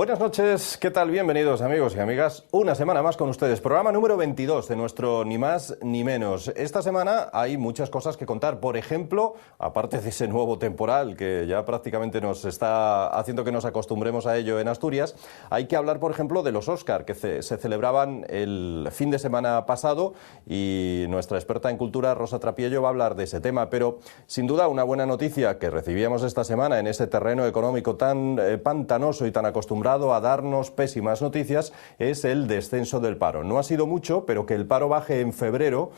Buenas noches, ¿qué tal? Bienvenidos amigos y amigas, una semana más con ustedes, programa número 22 de nuestro Ni Más Ni Menos. Esta semana hay muchas cosas que contar, por ejemplo, aparte de ese nuevo temporal que ya prácticamente nos está haciendo que nos acostumbremos a ello en Asturias, hay que hablar, por ejemplo, de los Oscar que se celebraban el fin de semana pasado y nuestra experta en cultura, Rosa Trapiello, va a hablar de ese tema, pero sin duda una buena noticia que recibíamos esta semana en ese terreno económico tan pantanoso y tan acostumbrado a darnos pésimas noticias es el descenso del paro. No ha sido mucho, pero que el paro baje en febrero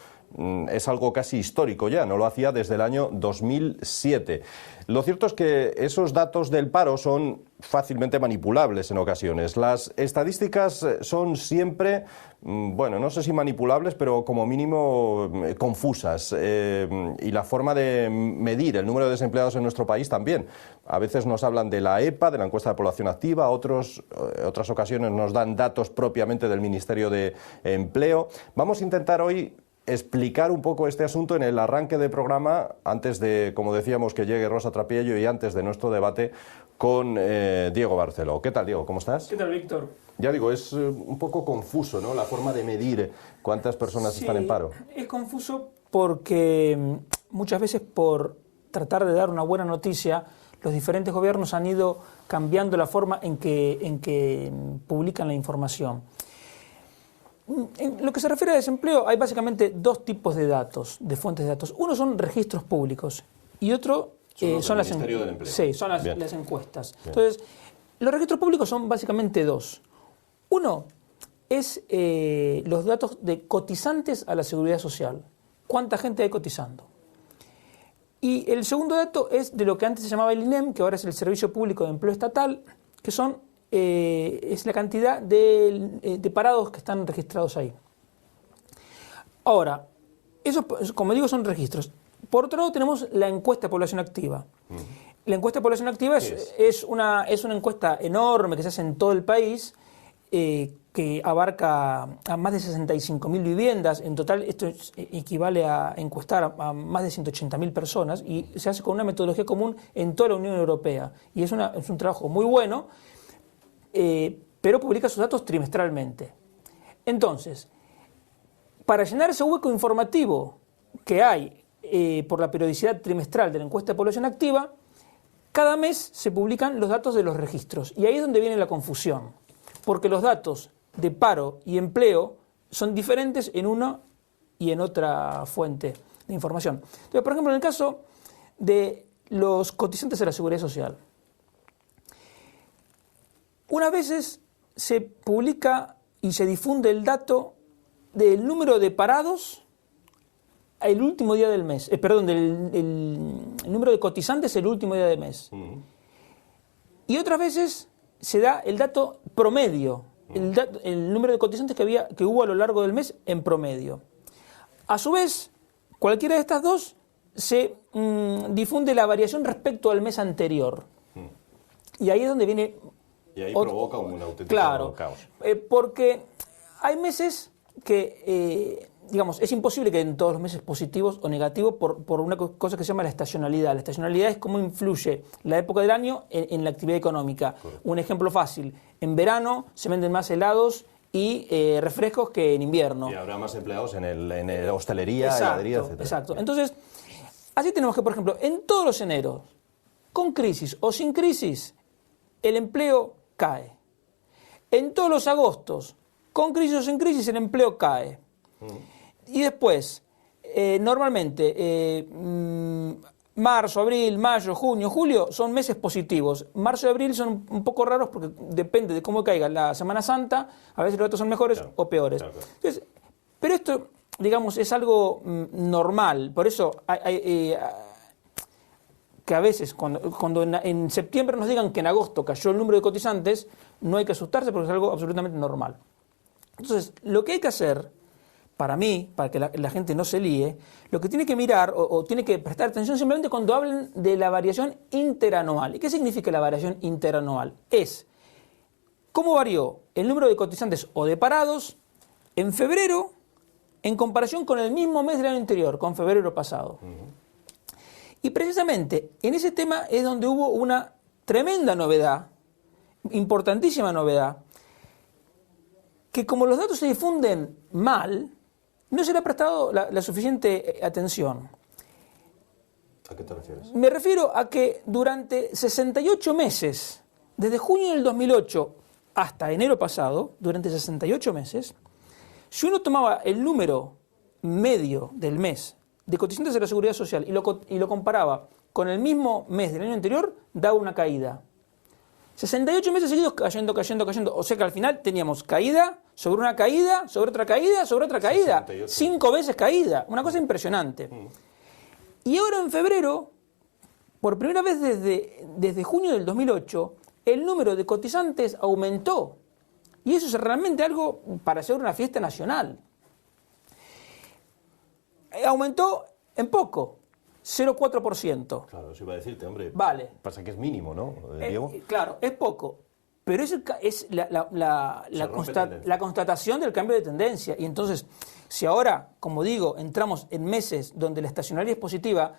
es algo casi histórico ya, no lo hacía desde el año 2007. Lo cierto es que esos datos del paro son fácilmente manipulables en ocasiones. Las estadísticas son siempre, bueno, no sé si manipulables, pero como mínimo confusas. Y la forma de medir el número de desempleados en nuestro país también. A veces nos hablan de la EPA, de la encuesta de población activa, otras ocasiones nos dan datos propiamente del Ministerio de Empleo. Vamos a intentar hoy explicar un poco este asunto en el arranque del programa, antes de, como decíamos, que llegue Rosa Trapiello y antes de nuestro debate con Diego Barceló. ¿Qué tal, Diego? ¿Cómo estás? ¿Qué tal, Víctor? Ya digo, es un poco confuso, ¿no?, la forma de medir cuántas personas están en paro. Es confuso porque muchas veces por tratar de dar una buena noticia, los diferentes gobiernos han ido cambiando la forma en que publican la información. En lo que se refiere a desempleo, hay básicamente dos tipos de datos, de fuentes de datos. Uno son registros públicos y otro son las encuestas. Bien. Entonces, los registros públicos son básicamente dos. Uno es los datos de cotizantes a la seguridad social. ¿Cuánta gente hay cotizando? Y el segundo dato es de lo que antes se llamaba el INEM, que ahora es el Servicio Público de Empleo Estatal, que es la cantidad de parados que están registrados ahí. Ahora, esos, como digo, son registros. Por otro lado, tenemos la encuesta de población activa. La encuesta de población activa es una encuesta enorme que se hace en todo el país, que abarca a más de 65.000 viviendas. En total, esto equivale a encuestar a más de 180.000 personas y se hace con una metodología común en toda la Unión Europea. Y es un trabajo muy bueno, pero publica sus datos trimestralmente. Entonces, para llenar ese hueco informativo que hay por la periodicidad trimestral de la encuesta de población activa, cada mes se publican los datos de los registros. Y ahí es donde viene la confusión, porque los datos de paro y empleo son diferentes en una y en otra fuente de información. Entonces, por ejemplo, en el caso de los cotizantes de la Seguridad Social, unas veces se publica y se difunde el dato del número de parados el último día del mes, el número de cotizantes el último día del mes. Y otras veces se da el dato promedio, el número de cotizantes que hubo a lo largo del mes en promedio. A su vez, cualquiera de estas dos se difunde la variación respecto al mes anterior. Y ahí es donde viene... Y ahí provoca un auténtico caos. Porque hay meses que, digamos, es imposible que en todos los meses positivos o negativos por una cosa que se llama la estacionalidad. La estacionalidad es cómo influye la época del año en la actividad económica. Correcto. Un ejemplo fácil, en verano se venden más helados y refrescos que en invierno. Y habrá más empleados en hostelería, heladería, etc. Exacto. Entonces, así tenemos que, por ejemplo, en todos los eneros, con crisis o sin crisis, el empleo cae. En todos los agostos, con crisis o sin crisis, el empleo cae. Y después, normalmente, marzo, abril, mayo, junio, julio son meses positivos. Marzo y abril son un poco raros porque depende de cómo caiga la Semana Santa, a veces los datos son mejores o peores. Claro. Entonces, pero esto, digamos, es algo normal. Por eso que a veces cuando en septiembre nos digan que en agosto cayó el número de cotizantes, no hay que asustarse porque es algo absolutamente normal. Entonces, lo que hay que hacer, para mí, para que la gente no se líe, lo que tiene que mirar o tiene que prestar atención simplemente cuando hablen de la variación interanual. ¿Y qué significa la variación interanual? Es cómo varió el número de cotizantes o de parados en febrero en comparación con el mismo mes del año anterior, con febrero pasado. Y precisamente en ese tema es donde hubo una tremenda novedad importantísima novedad, que como los datos se difunden mal, no se le ha prestado la suficiente atención. ¿A qué te refieres? Me refiero a que durante 68 meses, desde junio del 2008 hasta enero pasado, durante 68 meses, si uno tomaba el número medio del mes de cotizantes de la Seguridad Social y lo comparaba con el mismo mes del año anterior, daba una caída. 68 meses seguidos cayendo. O sea que al final teníamos caída sobre una caída, sobre otra caída, sobre otra caída. 68. 5 veces caída. Una cosa impresionante. Y ahora en febrero, por primera vez desde junio del 2008, el número de cotizantes aumentó. Y eso es realmente algo para hacer una fiesta nacional. Aumentó en poco. 0,4%. Claro, eso iba a decirte, hombre. Vale. Pasa que es mínimo, ¿no, Diego? Claro, es poco. Pero es la constatación del cambio de tendencia. Y entonces, si ahora, como digo, entramos en meses donde la estacionalidad es positiva,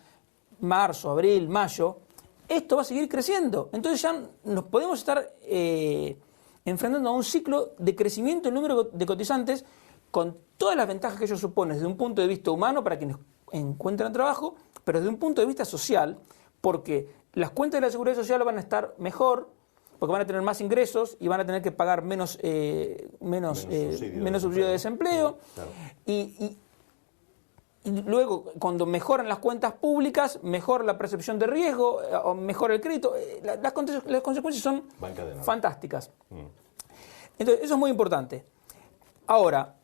marzo, abril, mayo, esto va a seguir creciendo. Entonces ya nos podemos estar enfrentando a un ciclo de crecimiento del número de cotizantes con todas las ventajas que ello supone desde un punto de vista humano para quienes encuentran trabajo, pero desde un punto de vista social, porque las cuentas de la Seguridad Social van a estar mejor, porque van a tener más ingresos y van a tener que pagar menos subsidio de desempleo. Claro. Y luego, cuando mejoran las cuentas públicas, mejora la percepción de riesgo, o mejora el crédito. Las consecuencias son fantásticas. Entonces, eso es muy importante. Ahora,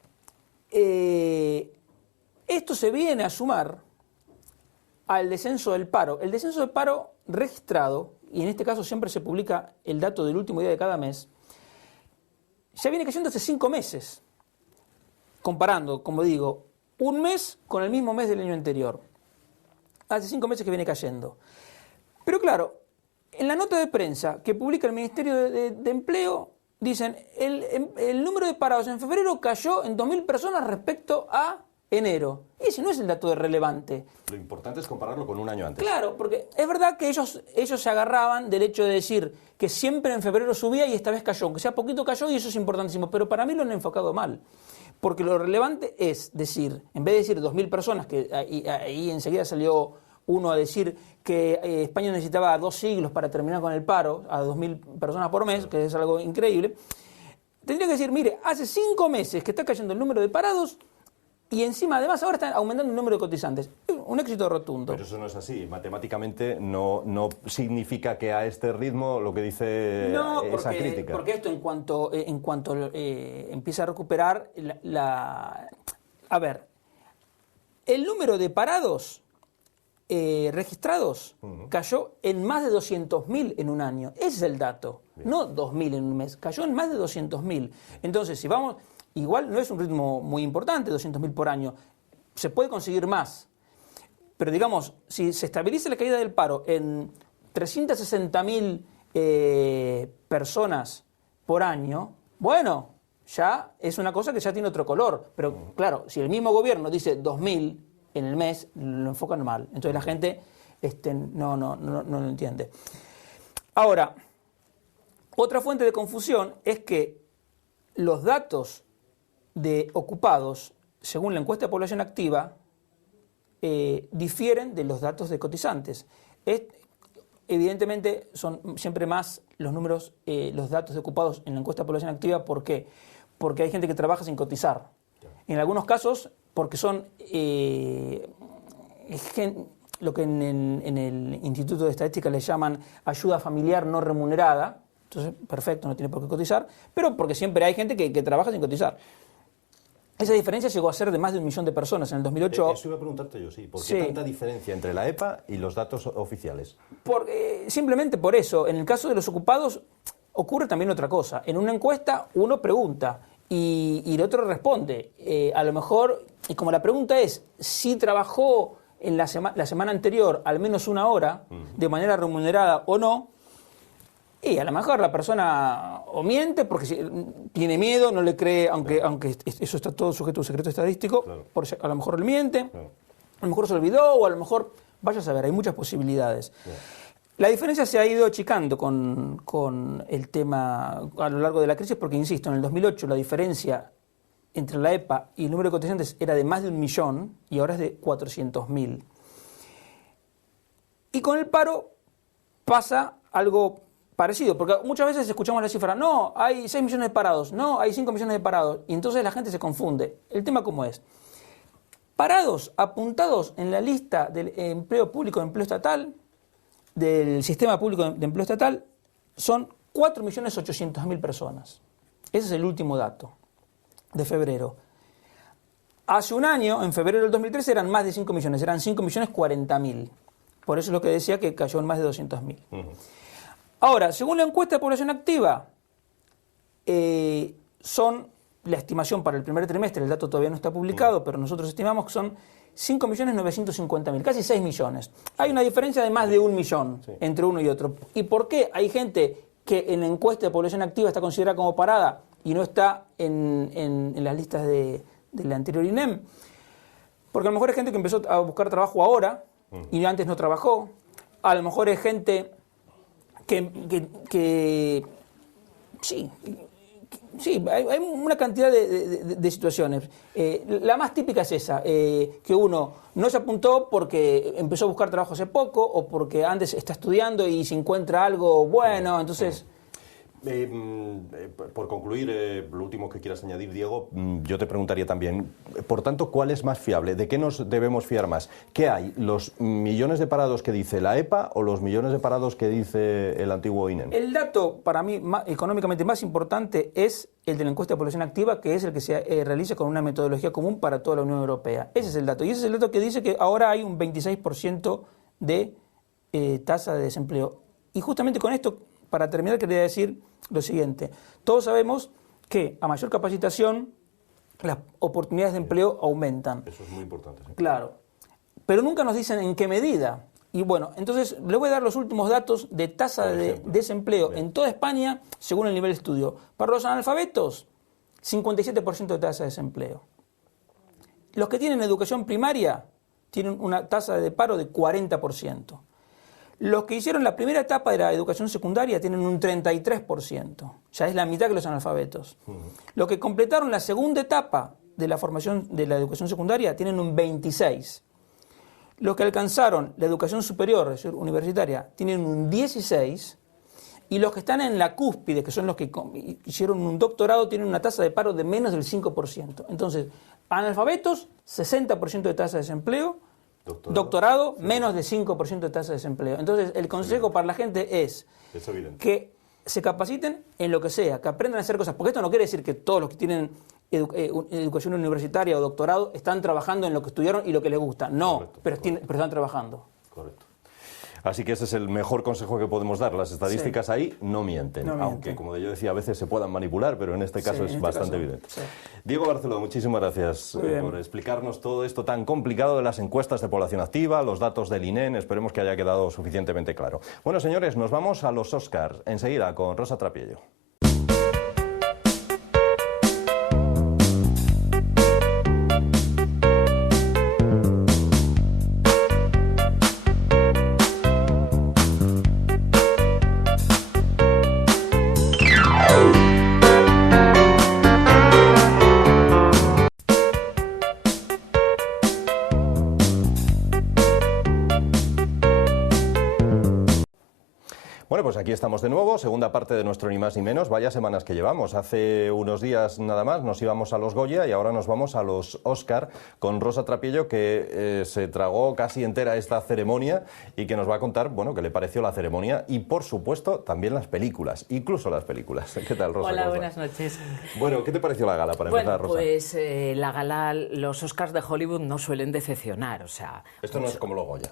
esto se viene a sumar al descenso del paro. El descenso del paro registrado, y en este caso siempre se publica el dato del último día de cada mes, ya viene cayendo hace 5 meses, comparando, como digo, un mes con el mismo mes del año anterior. Hace 5 meses que viene cayendo. Pero claro, en la nota de prensa que publica el Ministerio de Empleo, dicen, el número de parados en febrero cayó en 2.000 personas respecto a enero. Y ese no es el dato relevante. Lo importante es compararlo con un año antes. Claro, porque es verdad que ellos se agarraban del hecho de decir que siempre en febrero subía y esta vez cayó. Aunque sea poquito cayó y eso es importantísimo. Pero para mí lo han enfocado mal. Porque lo relevante es decir, en vez de decir 2.000 personas, que ahí enseguida salió uno a decir que España necesitaba 2 siglos para terminar con el paro, a 2.000 personas por mes, que es algo increíble, tendría que decir, mire, hace 5 meses que está cayendo el número de parados y encima, además, ahora está aumentando el número de cotizantes. Un éxito rotundo. Pero eso no es así. Matemáticamente no significa que a este ritmo lo que dice esa crítica. Porque esto, en cuanto empieza a recuperar A ver, el número de parados registrados cayó en más de 200.000 en un año. Ese es el dato. Bien. No 2.000 en un mes. Cayó en más de 200.000. Entonces, si vamos... Igual no es un ritmo muy importante, 200.000 por año. Se puede conseguir más. Pero digamos, si se estabiliza la caída del paro en 360.000 personas por año, bueno, ya es una cosa que ya tiene otro color. Pero claro, si el mismo gobierno dice 2.000 en el mes, lo enfocan mal. Entonces la gente no lo entiende. Ahora, otra fuente de confusión es que los datos de ocupados, según la encuesta de población activa, difieren de los datos de cotizantes. Evidentemente son siempre más los números, los datos de ocupados en la encuesta de población activa. ¿Por qué? Porque hay gente que trabaja sin cotizar. En algunos casos, porque son lo que en el Instituto de Estadística le llaman ayuda familiar no remunerada. Entonces, perfecto, no tiene por qué cotizar, pero porque siempre hay gente que trabaja sin cotizar. Esa diferencia llegó a ser de más de 1 millón de personas en el 2008. Eso iba a preguntarte yo, sí. ¿Por qué tanta diferencia entre la EPA y los datos oficiales? Simplemente por eso. En el caso de los ocupados ocurre también otra cosa. En una encuesta uno pregunta y el otro responde. A lo mejor, y como la pregunta es si trabajó en la semana anterior al menos 1 hora de manera remunerada o no, y a lo mejor la persona o miente porque tiene miedo, no le cree, aunque eso está todo sujeto a un secreto estadístico, claro. A lo mejor le miente, claro. A lo mejor se olvidó o a lo mejor, vaya a saber, hay muchas posibilidades. Claro. La diferencia se ha ido achicando con el tema a lo largo de la crisis porque, insisto, en el 2008 la diferencia entre la EPA y el número de cotizantes era de más de 1 millón y ahora es de 400.000. Y con el paro pasa algo parecido, porque muchas veces escuchamos la cifra, no, hay 6 millones de parados, no, hay 5 millones de parados, y entonces la gente se confunde. El tema ¿cómo es? Parados apuntados en la lista del empleo público de empleo estatal, del sistema público de empleo estatal, son 4.800.000 personas. Ese es el último dato de febrero. Hace un año, en febrero del 2013, eran más de 5 millones, eran 5.040.000. Por eso es lo que decía que cayó en más de 200.000. Ahora, según la encuesta de población activa, son la estimación para el primer trimestre, el dato todavía no está publicado, pero nosotros estimamos que son 5.950.000, casi 6 millones. Hay una diferencia de más de 1 millón entre uno y otro. ¿Y por qué hay gente que en la encuesta de población activa está considerada como parada y no está en las listas de la anterior INEM? Porque a lo mejor hay gente que empezó a buscar trabajo ahora y antes no trabajó. A lo mejor hay gente que sí, hay una cantidad de situaciones. La más típica es esa, que uno no se apuntó porque empezó a buscar trabajo hace poco o porque antes está estudiando y se encuentra algo bueno, entonces... Por concluir, lo último que quieras añadir, Diego, yo te preguntaría también, por tanto, ¿cuál es más fiable? ¿De qué nos debemos fiar más? ¿Qué hay? ¿Los millones de parados que dice la EPA o los millones de parados que dice el antiguo INEM? El dato, para mí, económicamente más importante es el de la encuesta de población activa, que es el que se realiza con una metodología común para toda la Unión Europea. Ese es el dato. Y ese es el dato que dice que ahora hay un 26% de tasa de desempleo. Y justamente con esto, para terminar, quería decir lo siguiente. Todos sabemos que a mayor capacitación las oportunidades de empleo aumentan. Eso es muy importante. ¿Sí? Claro. Pero nunca nos dicen en qué medida. Y bueno, entonces le voy a dar los últimos datos de tasa de desempleo en toda España según el nivel de estudio. Para los analfabetos, 57% de tasa de desempleo. Los que tienen educación primaria tienen una tasa de paro de 40%. Los que hicieron la primera etapa de la educación secundaria tienen un 33%. Ya es la mitad que los analfabetos. Los que completaron la segunda etapa de la formación de la educación secundaria tienen un 26%. Los que alcanzaron la educación superior, es decir, universitaria, tienen un 16%. Y los que están en la cúspide, que son los que hicieron un doctorado, tienen una tasa de paro de menos del 5%. Entonces, analfabetos, 60% de tasa de desempleo. Doctorado, menos de 5% de tasa de desempleo. Entonces, el consejo para la gente es que se capaciten en lo que sea, que aprendan a hacer cosas. Porque esto no quiere decir que todos los que tienen educación universitaria o doctorado están trabajando en lo que estudiaron y lo que les gusta. No, pero están trabajando. Correcto. Así que ese es el mejor consejo que podemos dar. Las estadísticas ahí no mienten, aunque, como yo decía, a veces se puedan manipular, pero en este caso es bastante evidente. Sí. Diego Barceló, muchísimas gracias por explicarnos todo esto tan complicado de las encuestas de población activa, los datos del INEM. Esperemos que haya quedado suficientemente claro. Bueno, señores, nos vamos a los Oscars enseguida con Rosa Trapiello. Bueno, pues aquí estamos de nuevo, segunda parte de nuestro Ni Más Ni Menos. Vaya semanas que llevamos. Hace unos días nada más nos íbamos a los Goya y ahora nos vamos a los Oscar con Rosa Trapiello, que se tragó casi entera esta ceremonia y que nos va a contar, bueno, qué le pareció la ceremonia y, por supuesto, también las películas, incluso las películas. ¿Qué tal, Rosa? Hola, buenas noches. Bueno, ¿qué te pareció la gala, para empezar, Rosa? Pues la gala, los Oscars de Hollywood no suelen decepcionar, o sea... Esto no es como los Goya.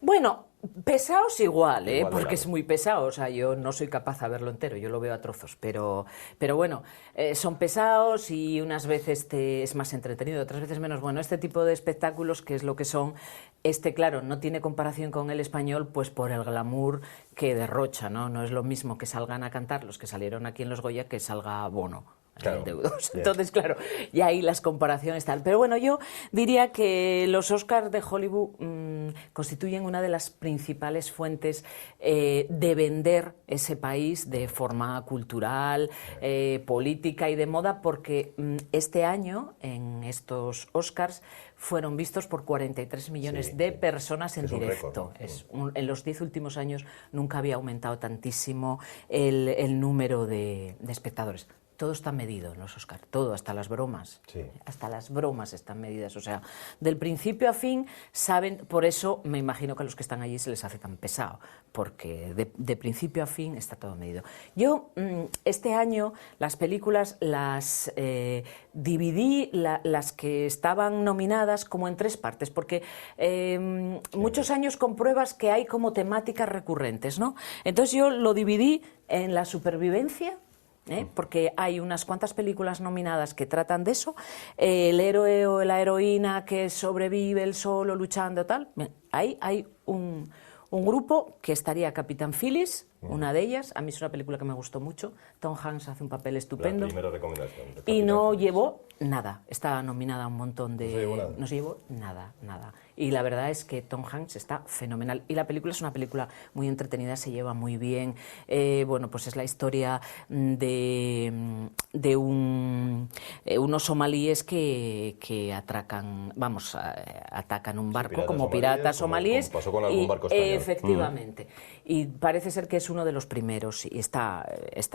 Bueno, pesados igual, porque claro. Es muy pesado, o sea, yo no soy capaz de verlo entero, yo lo veo a trozos, pero bueno, son pesados y unas veces es más entretenido, otras veces menos. Bueno, este tipo de espectáculos, que es lo que son, claro, no tiene comparación con el español, pues por el glamour que derrocha, ¿no? No es lo mismo que salgan a cantar los que salieron aquí en los Goya que salga Bono. Claro. Entonces, claro, y ahí las comparaciones tal. Pero bueno, yo diría que los Oscars de Hollywood constituyen una de las principales fuentes de vender ese país de forma cultural, política y de moda, porque este año en estos Oscars fueron vistos por 43 millones de personas en directo. En los 10 últimos años nunca había aumentado tantísimo el número de espectadores. Todo está medido en los Oscars, todo, hasta las bromas. Sí. Hasta las bromas están medidas. O sea, del principio a fin saben, por eso me imagino que a los que están allí se les hace tan pesado, porque de principio a fin está todo medido. Yo, este año, las películas las dividí, las que estaban nominadas, como en 3 partes, porque muchos años compruebas que hay como temáticas recurrentes, ¿no? Entonces yo lo dividí en la supervivencia, porque hay unas cuantas películas nominadas que tratan de eso, el héroe o la heroína que sobrevive él solo luchando, tal. Ahí hay un grupo que estaría Capitán Phillips, una de ellas. A mí es una película que me gustó mucho. Tom Hanks hace un papel estupendo. La primera recomendación. Y no llevó nada. Está nominada a un montón de... No se llevó nada. No se llevó nada, nada. Y la verdad es que Tom Hanks está fenomenal. Y la película es una película muy entretenida, se lleva muy bien. Bueno, pues es la historia de unos somalíes que atracan, atacan un barco como piratas somalíes. Como pasó con algún barco español. Efectivamente. Y parece ser que es uno de los primeros y está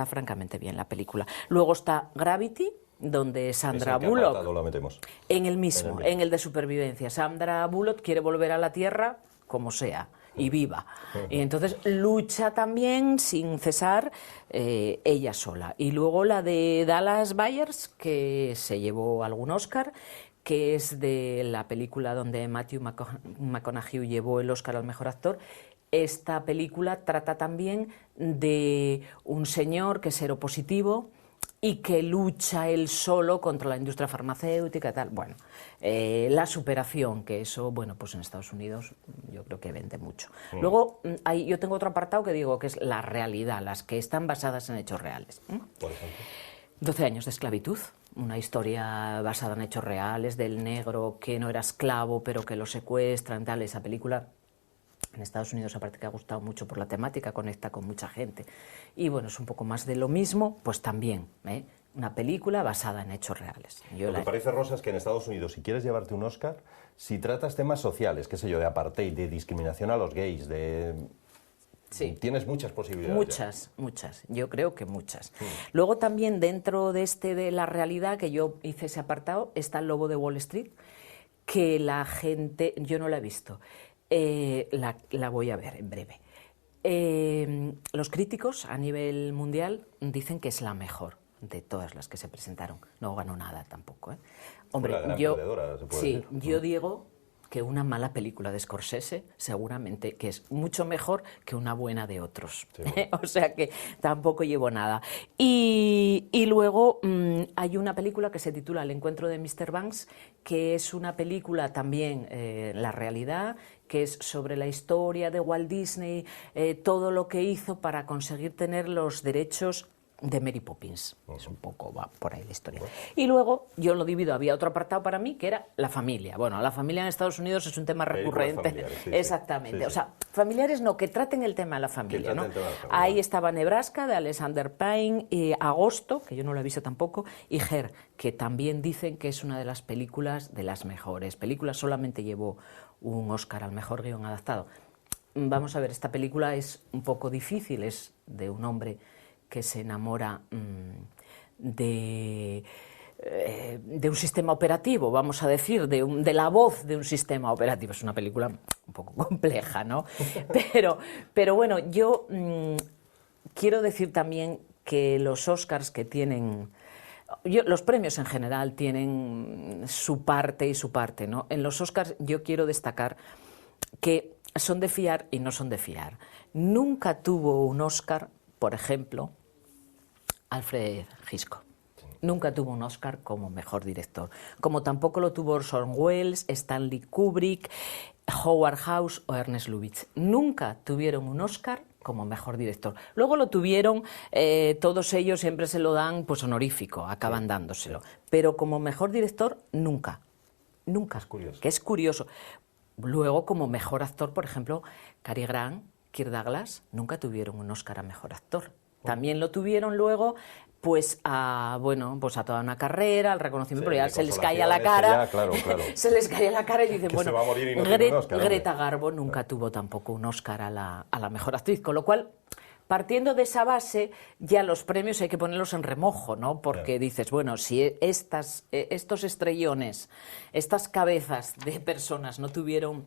francamente bien la película. Luego está Gravity, donde Sandra Bullock, la metemos? en el mismo, en el de supervivencia. Sandra Bullock quiere volver a la Tierra como sea y viva. Y entonces lucha también sin cesar ella sola. Y luego la de Dallas Buyers, que se llevó algún Oscar, que es de la película donde Matthew McConaughey llevó el Oscar al mejor actor. Esta película trata también de un señor que es seropositivo y que lucha él solo contra la industria farmacéutica y tal. Bueno, la superación, que eso, bueno, pues en Estados Unidos yo creo que vende mucho. Luego, yo tengo otro apartado que digo que es la realidad, las que están basadas en hechos reales. Por ejemplo. 12 años de esclavitud, una historia basada en hechos reales del negro que no era esclavo pero que lo secuestran, tal. Esa película en Estados Unidos aparte que ha gustado mucho por la temática, conecta con mucha gente. Y bueno, es un poco más de lo mismo, pues también, una película basada en hechos reales. Lo que parece, Rosa, es que en Estados Unidos, si quieres llevarte un Oscar, si tratas temas sociales, qué sé yo, de apartheid, de discriminación a los gays, Sí. Tienes muchas posibilidades. Muchas. Yo creo que muchas. Luego también dentro de la realidad, que yo hice ese apartado, está El Lobo de Wall Street, que la gente, yo no la he visto, la voy a ver en breve. Los críticos a nivel mundial dicen que es la mejor de todas las que se presentaron. No ganó nada tampoco. Hombre, yo digo que una mala película de Scorsese seguramente que es mucho mejor que una buena de otros. Sí. O sea que tampoco llevo nada. Y luego hay una película que se titula El encuentro de Mr. Banks, que es una película también, la realidad, que es sobre la historia de Walt Disney, todo lo que hizo para conseguir tener los derechos de Mary Poppins. Es un poco, va por ahí la historia. Y luego, yo lo divido, había otro apartado para mí que era la familia. Bueno, la familia en Estados Unidos es un tema recurrente. Exactamente. Sí. O sea, familiares no, que traten el tema de la familia, ¿no? Ahí estaba Nebraska, de Alexander Payne, y Agosto, que yo no lo he visto tampoco, y Her, que también dicen que es una de las películas de las mejores películas. Solamente llevó un Oscar al mejor guión adaptado. Vamos a ver, esta película es un poco difícil, es de un hombre que se enamora de un sistema operativo, vamos a decir, de la voz de un sistema operativo. Es una película un poco compleja, ¿no? Pero bueno, yo quiero decir también que los Oscars que tienen... los premios en general tienen su parte y su parte, ¿no? En los Oscars yo quiero destacar que son de fiar y no son de fiar. Nunca tuvo un Oscar, por ejemplo, Alfred Hitchcock. Nunca tuvo un Oscar como mejor director. Como tampoco lo tuvo Orson Welles, Stanley Kubrick, Howard Hawks o Ernest Lubitsch. Nunca tuvieron un Oscar como mejor director. Luego lo tuvieron, todos ellos siempre se lo dan pues honorífico, acaban dándoselo. Pero como mejor director, nunca. Nunca. Es curioso. Que es curioso. Luego, como mejor actor, por ejemplo, Cary Grant, Kirk Douglas, nunca tuvieron un Oscar a mejor actor. También lo tuvieron luego pues a toda una carrera, al reconocimiento, pero ya se les caía la cara, claro. se les caía la cara y dicen, Que bueno, se va a morir y no tiene un Oscar, Greta Garbo nunca tuvo tampoco un Oscar a la mejor actriz, con lo cual, partiendo de esa base, ya los premios hay que ponerlos en remojo, ¿no? Porque dices, bueno, si estos estrellones, estas cabezas de personas no tuvieron...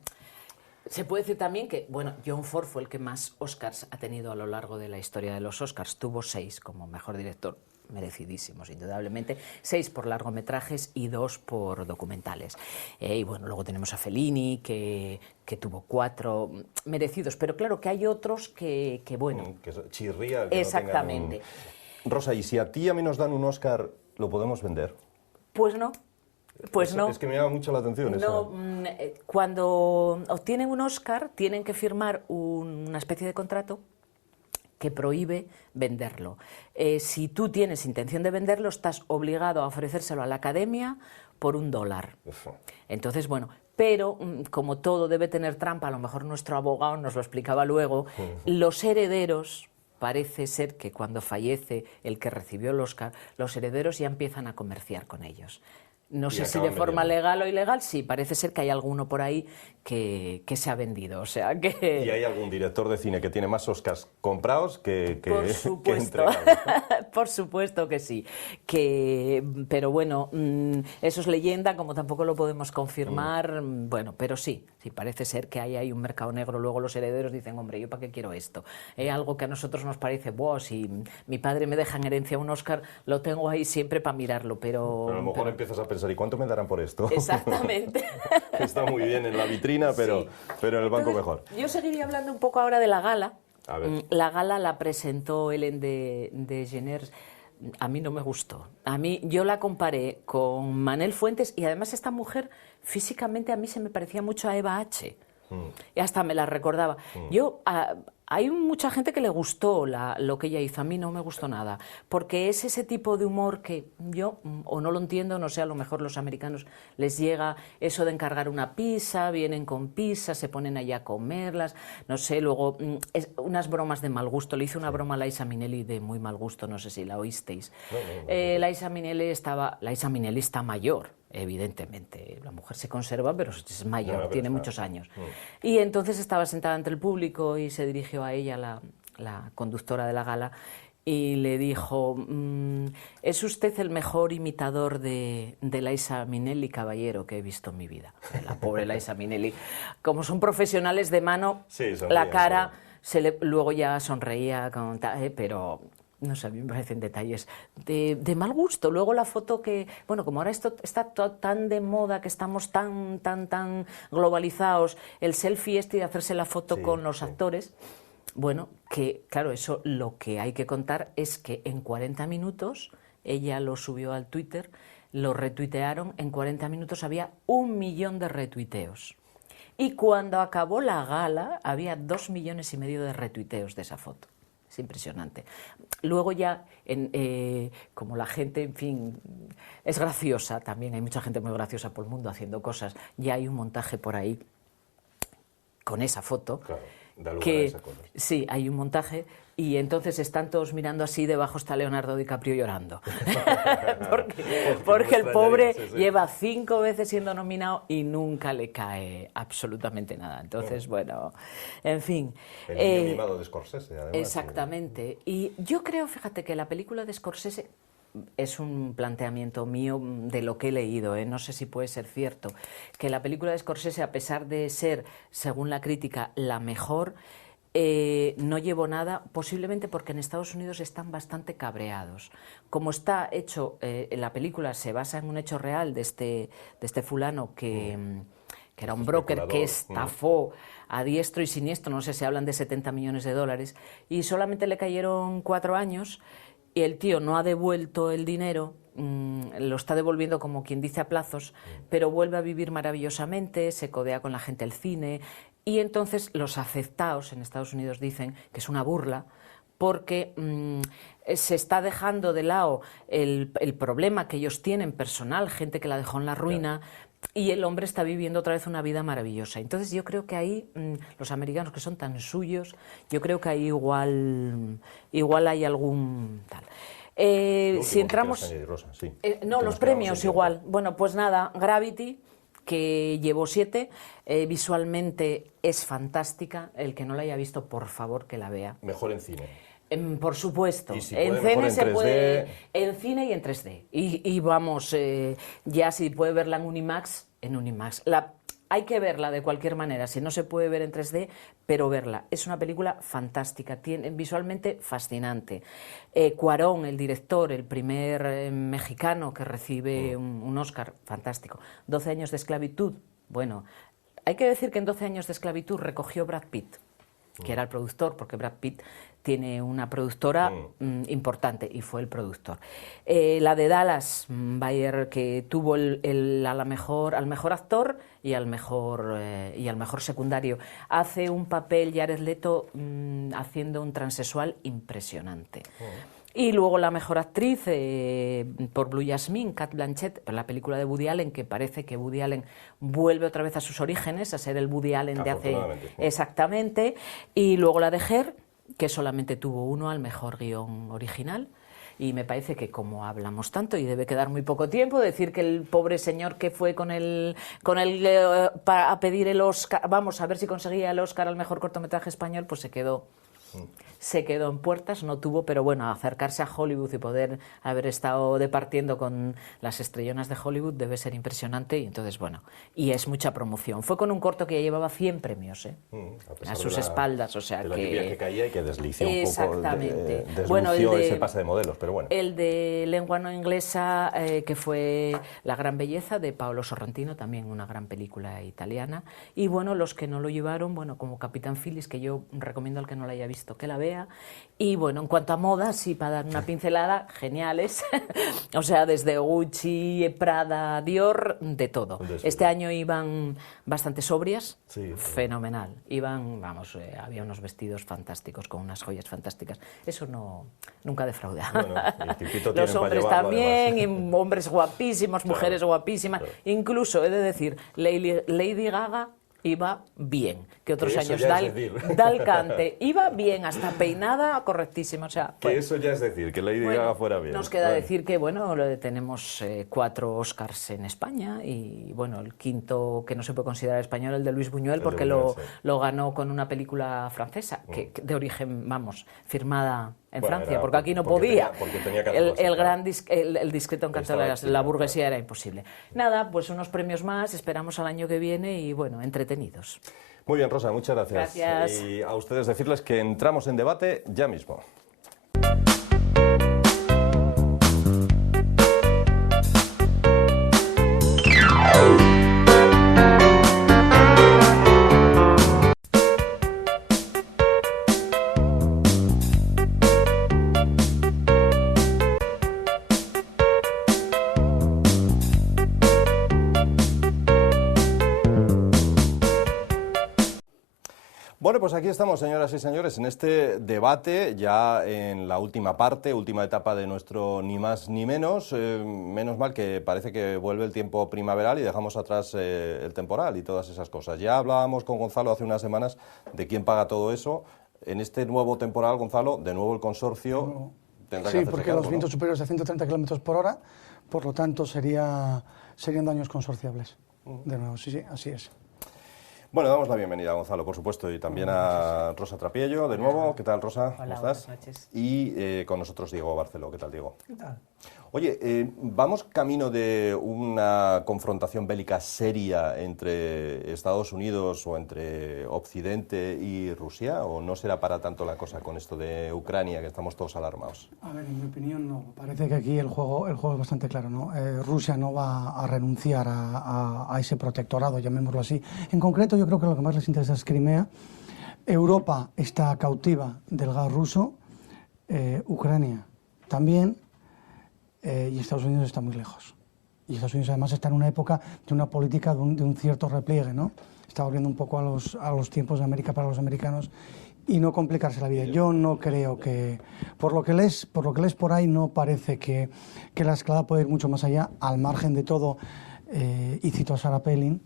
Se puede decir también que, bueno, John Ford fue el que más Oscars ha tenido a lo largo de la historia de los Oscars. Tuvo 6 como mejor director, merecidísimos, indudablemente. 6 por largometrajes y 2 por documentales. Y bueno, luego tenemos a Fellini, que tuvo 4 merecidos. Pero claro que hay otros que bueno... Que chirría. Que exactamente. No tengan Rosa, ¿y si a ti y a mí nos dan un Oscar, lo podemos vender? Pues no. Pues no. Es que me llama mucho la atención. No, cuando obtienen un Oscar tienen que firmar una especie de contrato que prohíbe venderlo. Si tú tienes intención de venderlo, estás obligado a ofrecérselo a la Academia por $1. Entonces, bueno, pero como todo debe tener trampa, a lo mejor nuestro abogado nos lo explicaba luego, los herederos... Parece ser que cuando fallece el que recibió el Oscar, los herederos ya empiezan a comerciar con ellos. No sé si de forma legal o ilegal, sí, parece ser que hay alguno por ahí que se ha vendido, o sea que... ¿Y hay algún director de cine que tiene más Oscars comprados que Por supuesto, por supuesto que sí. Pero bueno, eso es leyenda, como tampoco lo podemos confirmar, bueno, pero sí, parece ser que hay un mercado negro. Luego los herederos dicen, hombre, ¿yo para qué quiero esto? Algo que a nosotros nos parece, si mi padre me deja en herencia un Oscar, lo tengo ahí siempre para mirarlo, pero... a lo mejor empiezas a pensar, ¿y cuánto me darán por esto? Exactamente. Está muy bien en la vitrina, pero en el banco mejor. Yo seguiría hablando un poco ahora de la gala. A ver. La gala la presentó Ellen DeGeneres. A mí no me gustó. Yo la comparé con Manel Fuentes y además esta mujer físicamente a mí se me parecía mucho a Eva H. Y hasta me la recordaba. Hay mucha gente que le gustó lo que ella hizo, a mí no me gustó nada, porque es ese tipo de humor que yo o no lo entiendo, no sé, a lo mejor los americanos les llega eso de encargar una pizza, vienen con pizza, se ponen allá a comerlas, no sé, luego unas bromas de mal gusto. Le hice una broma a Liza Minnelli de muy mal gusto, no sé si la oísteis. Liza Minnelli está mayor. Evidentemente, la mujer se conserva, pero es mayor, tiene muchos años. Y entonces estaba sentada ante el público y se dirigió a ella, la conductora de la gala, y le dijo, es usted el mejor imitador de Liza Minnelli, caballero, que he visto en mi vida. La pobre Liza Minnelli. Como son profesionales de mano, la cara, luego ya sonreía, pero... No sé, a mí me parecen detalles de mal gusto. Luego la foto que, bueno, como ahora esto está tan de moda, que estamos tan globalizados, el selfie de hacerse la foto con los actores, bueno, que claro, eso lo que hay que contar es que en 40 minutos, ella lo subió al Twitter, lo retuitearon, en 40 minutos había 1 millón de retuiteos. Y cuando acabó la gala, había 2,5 millones de retuiteos de esa foto. Es impresionante. Luego ya, como la gente, en fin, es graciosa también, hay mucha gente muy graciosa por el mundo haciendo cosas, ya hay un montaje por ahí con esa foto. Claro, da lugar a esa cosa. Sí, hay un montaje y entonces están todos mirando así, debajo está Leonardo DiCaprio llorando. porque el pobre lleva 5 veces siendo nominado y nunca le cae absolutamente nada. Entonces, bueno, en fin. El niño mimado de Scorsese, además. Exactamente. Y yo creo, fíjate, que la película de Scorsese es un planteamiento mío de lo que he leído, no sé si puede ser cierto, que la película de Scorsese, a pesar de ser, según la crítica, la mejor, no llevó nada, posiblemente porque en Estados Unidos están bastante cabreados. Como está hecho, la película se basa en un hecho real de este fulano que era un broker que estafó a diestro y siniestro, no sé si hablan de 70 millones de dólares, y solamente le cayeron 4 años, y el tío no ha devuelto el dinero, lo está devolviendo como quien dice a plazos, pero vuelve a vivir maravillosamente, se codea con la gente del cine, y entonces los afectados en Estados Unidos dicen que es una burla porque se está dejando de lado el problema que ellos tienen personal, gente que la dejó en la ruina, y el hombre está viviendo otra vez una vida maravillosa. Entonces yo creo que ahí, los americanos que son tan suyos, yo creo que ahí igual hay algún tal. Si entramos... Añadir, Rosa, sí. No, los premios igual. Bueno, pues nada, Gravity, que llevó 7, visualmente es fantástica. El que no la haya visto, por favor, que la vea. Mejor en cine. Por supuesto, Y si en puede, cine mejor en se 3D. puede, en cine y en 3D. Y vamos, ya si puede verla en Unimax, en Unimax. Hay que verla de cualquier manera, si no se puede ver en 3D, pero verla. Es una película fantástica, visualmente fascinante. Cuarón, el director, el primer mexicano que recibe un Oscar, fantástico. 12 años de esclavitud, bueno, hay que decir que en 12 años de esclavitud recogió Brad Pitt, que era el productor, porque Brad Pitt tiene una productora importante y fue el productor. La de Dallas Bayer, que tuvo al mejor actor y al mejor secundario. Hace un papel Jared Leto haciendo un transexual impresionante. Y luego la mejor actriz por Blue Jasmine, Cate Blanchett, la película de Woody Allen, que parece que Woody Allen vuelve otra vez a sus orígenes, a ser el Woody Allen de hace... Exactamente. Y luego la de Her, que solamente tuvo uno al mejor guión original. Y me parece que como hablamos tanto, y debe quedar muy poco tiempo, decir que el pobre señor que fue a pedir el Oscar, vamos a ver si conseguía el Oscar al mejor cortometraje español, pues se quedó en puertas, no tuvo, pero bueno, acercarse a Hollywood y poder haber estado departiendo con las estrellonas de Hollywood debe ser impresionante, y entonces bueno, y es mucha promoción. Fue con un corto que ya llevaba 100 premios a sus espaldas, o sea de la lluvia que caía y que deslizó un poco, deslució bueno, ese pase de modelos, pero bueno. El de Lengua no inglesa, que fue La gran belleza, de Paolo Sorrentino, también una gran película italiana, y bueno, los que no lo llevaron, bueno, como Capitán Phillips, que yo recomiendo al que no la haya visto que la vea. Y bueno, en cuanto a moda, sí, para dar una pincelada, geniales. O sea, desde Gucci, Prada, Dior, de todo. Este año iban bastante sobrias, sí, fenomenal. Iban, vamos, había unos vestidos fantásticos con unas joyas fantásticas. Eso nunca defrauda. Bueno, los hombres también, y hombres guapísimos, mujeres guapísimas. Claro. Incluso, he de decir, Lady Gaga iba bien, que otros años Dal Cante iba bien, hasta peinada correctísima, o sea, que bueno, eso ya es decir, que Lady Gaga fuera bien. Nos queda decir que bueno, tenemos 4 Oscars en España, y bueno, el quinto que no se puede considerar español, el de Luis Buñuel, porque lo ganó con una película francesa, que de origen, vamos, firmada en Francia, porque aquí no podía. Tenía el discreto encanto de la burguesía era imposible. Nada, pues unos premios más, esperamos al año que viene, y bueno, entretenidos. Muy bien, Rosa, muchas gracias. Gracias. Y a ustedes decirles que entramos en debate ya mismo. Bueno, pues aquí estamos, señoras y señores, en este debate, ya en la última parte, última etapa de nuestro Ni Más Ni Menos. Menos mal que parece que vuelve el tiempo primaveral y dejamos atrás el temporal y todas esas cosas. Ya hablábamos con Gonzalo hace unas semanas de quién paga todo eso. En este nuevo temporal, Gonzalo, de nuevo el consorcio tendrá que hacerse porque cargo, los vientos superiores a 130 km por hora, por lo tanto serían daños consorciables. De nuevo, sí, así es. Bueno, damos la bienvenida a Gonzalo, por supuesto, y también a Rosa Trapiello, de nuevo. ¿Qué tal, Rosa? Hola, ¿Cómo estás? buenas noches. Y con nosotros Diego Barceló. ¿Qué tal, Diego? ¿Qué tal? Oye, ¿vamos camino de una confrontación bélica seria entre Estados Unidos o entre Occidente y Rusia? ¿O no será para tanto la cosa con esto de Ucrania, que estamos todos alarmados? A ver, en mi opinión no. Parece que aquí el juego es bastante claro, ¿no? Rusia no va a renunciar a ese protectorado, llamémoslo así. En concreto, yo creo que lo que más les interesa es Crimea. Europa está cautiva del gas ruso. Ucrania también. Y Estados Unidos está muy lejos. Y Estados Unidos además está en una época de una política de un cierto repliegue, ¿no? está volviendo un poco a los tiempos de América para los americanos y no complicarse la vida. Yo no creo que, por lo que lees por ahí, no parece que la escalada puede ir mucho más allá, al margen de todo, y cito a Sarah Palin.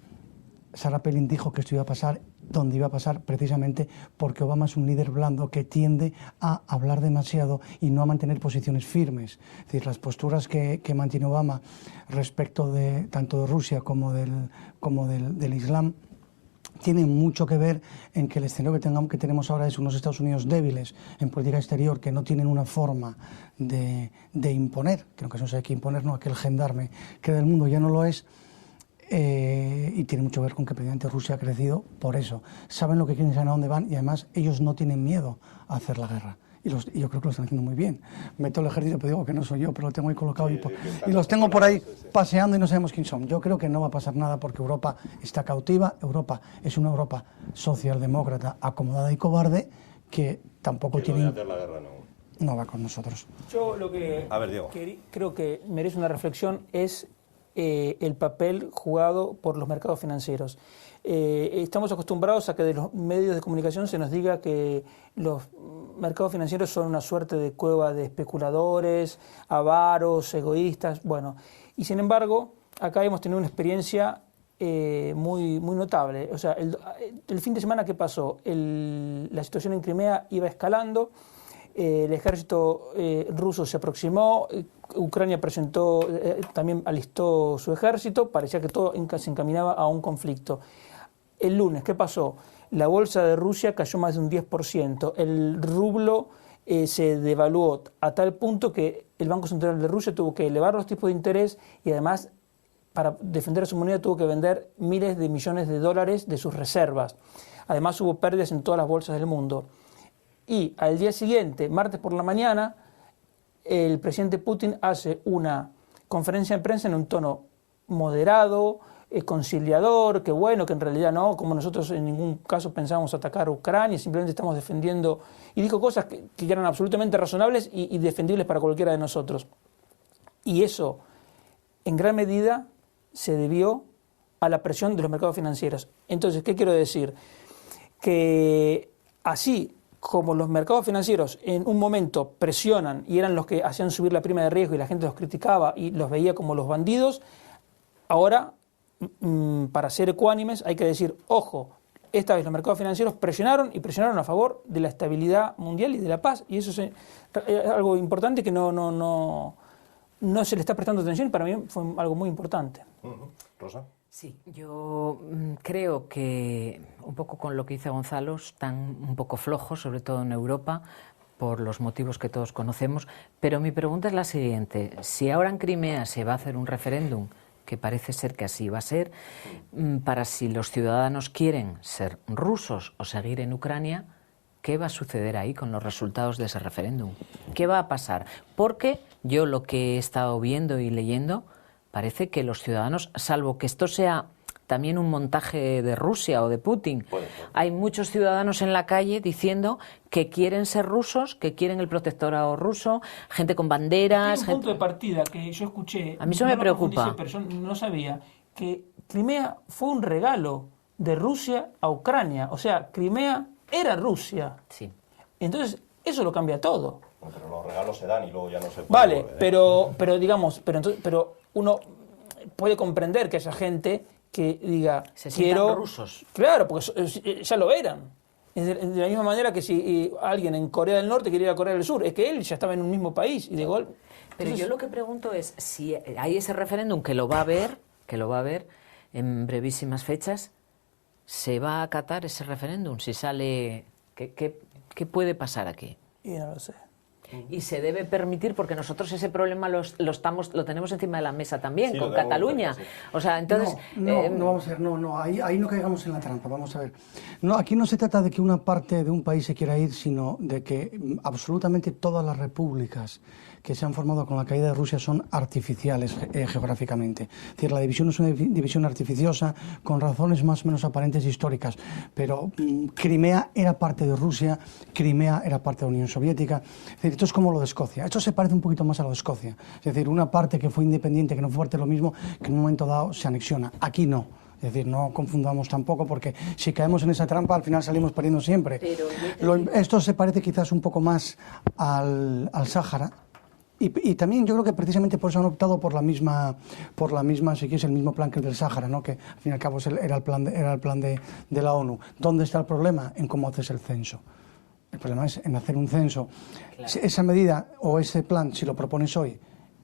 Sarah Palin dijo que esto iba a pasar donde iba a pasar precisamente porque Obama es un líder blando que tiende a hablar demasiado y no a mantener posiciones firmes. Es decir, las posturas que mantiene Obama respecto de tanto de Rusia como del Islam tienen mucho que ver en que el escenario que tenemos ahora es unos Estados Unidos débiles en política exterior, que no tienen una forma de imponer, que no hay que imponer, no aquel gendarme que del mundo ya no lo es. Y tiene mucho que ver con que precisamente Rusia ha crecido por eso. Saben lo que quieren, saben a dónde van y además ellos no tienen miedo a hacer la guerra. Y yo creo que lo están haciendo muy bien. Meto el ejército, pero digo que no soy yo, pero lo tengo ahí colocado y los tengo por ahí paseando y no sabemos quién son. Yo creo que no va a pasar nada porque Europa está cautiva. Europa es una Europa socialdemócrata, acomodada y cobarde que tampoco tiene... hacer la guerra no va con nosotros. Yo lo que creo que merece una reflexión es el papel jugado por los mercados financieros. Estamos acostumbrados a que de los medios de comunicación se nos diga que los mercados financieros son una suerte de cueva de especuladores, avaros, egoístas, bueno, y sin embargo, acá hemos tenido una experiencia muy notable. O sea, el fin de semana que pasó, la situación en Crimea iba escalando, el ejército ruso se aproximó, Ucrania también alistó su ejército, parecía que todo se encaminaba a un conflicto. El lunes, ¿qué pasó? La bolsa de Rusia cayó más de un 10%, el rublo se devaluó a tal punto que el Banco Central de Rusia tuvo que elevar los tipos de interés y además para defender a su moneda tuvo que vender miles de millones de dólares de sus reservas. Además hubo pérdidas en todas las bolsas del mundo. Y al día siguiente, martes por la mañana, el presidente Putin hace una conferencia de prensa en un tono moderado, conciliador, que bueno, que en realidad no, como nosotros en ningún caso pensábamos atacar a Ucrania, simplemente estamos defendiendo, y dijo cosas que eran absolutamente razonables y defendibles para cualquiera de nosotros. Y eso, en gran medida, se debió a la presión de los mercados financieros. Entonces, ¿qué quiero decir? Que así como los mercados financieros en un momento presionan y eran los que hacían subir la prima de riesgo y la gente los criticaba y los veía como los bandidos, ahora, para ser ecuánimes, hay que decir, ojo, esta vez los mercados financieros presionaron a favor de la estabilidad mundial y de la paz, y eso es algo importante que no se le está prestando atención y para mí fue algo muy importante. Rosa. Sí, yo creo que un poco con lo que dice Gonzalo, están un poco flojos, sobre todo en Europa, por los motivos que todos conocemos, pero mi pregunta es la siguiente: si ahora en Crimea se va a hacer un referéndum, que parece ser que así va a ser, para si los ciudadanos quieren ser rusos o seguir en Ucrania, ¿qué va a suceder ahí con los resultados de ese referéndum? ¿Qué va a pasar? Porque yo lo que he estado viendo y leyendo, parece que los ciudadanos, salvo que esto sea también un montaje de Rusia o de Putin, hay muchos ciudadanos en la calle diciendo que quieren ser rusos, que quieren el protectorado ruso, gente con banderas. Hay un punto de partida que yo escuché, a mí eso me preocupa, pero yo no sabía, que Crimea fue un regalo de Rusia a Ucrania, o sea, Crimea era Rusia. Sí. Entonces, eso lo cambia todo. Bueno, pero los regalos se dan y luego ya no se puede. Vale, volver, pero digamos, pero uno puede comprender que esa gente que diga, quiero rusos. Claro, porque ya lo eran. Es de la misma manera que si alguien en Corea del Norte quería ir a Corea del Sur, es que él ya estaba en un mismo país y de golpe. Pero yo lo que pregunto es si hay ese referéndum que lo va a haber en brevísimas fechas, ¿se va a acatar ese referéndum? Si sale, ¿qué puede pasar aquí? Y no lo sé. Y se debe permitir, porque nosotros ese problema lo tenemos encima de la mesa también, sí, con Cataluña. Sí. O sea, entonces... No, vamos a ver, ahí no caigamos en la trampa, vamos a ver. No, aquí no se trata de que una parte de un país se quiera ir, sino de que absolutamente todas las repúblicas que se han formado con la caída de Rusia son artificiales geográficamente. Es decir, la división es una división artificiosa con razones más o menos aparentes históricas, pero Crimea era parte de Rusia, Crimea era parte de la Unión Soviética. Es decir, esto es como lo de Escocia. Esto se parece un poquito más a lo de Escocia. Es decir, una parte que fue independiente, que no fue parte de lo mismo, que en un momento dado se anexiona. Aquí no. Es decir, no confundamos tampoco, porque si caemos en esa trampa, al final salimos perdiendo siempre. Esto se parece quizás un poco más al Sáhara. Y también yo creo que precisamente por eso han optado por la misma, si quieres, el mismo plan que el del Sáhara, ¿no? Que al fin y al cabo era el plan de la ONU. ¿Dónde está el problema? En cómo haces el censo. El problema es en hacer un censo. Claro. Esa medida o ese plan, si lo propones hoy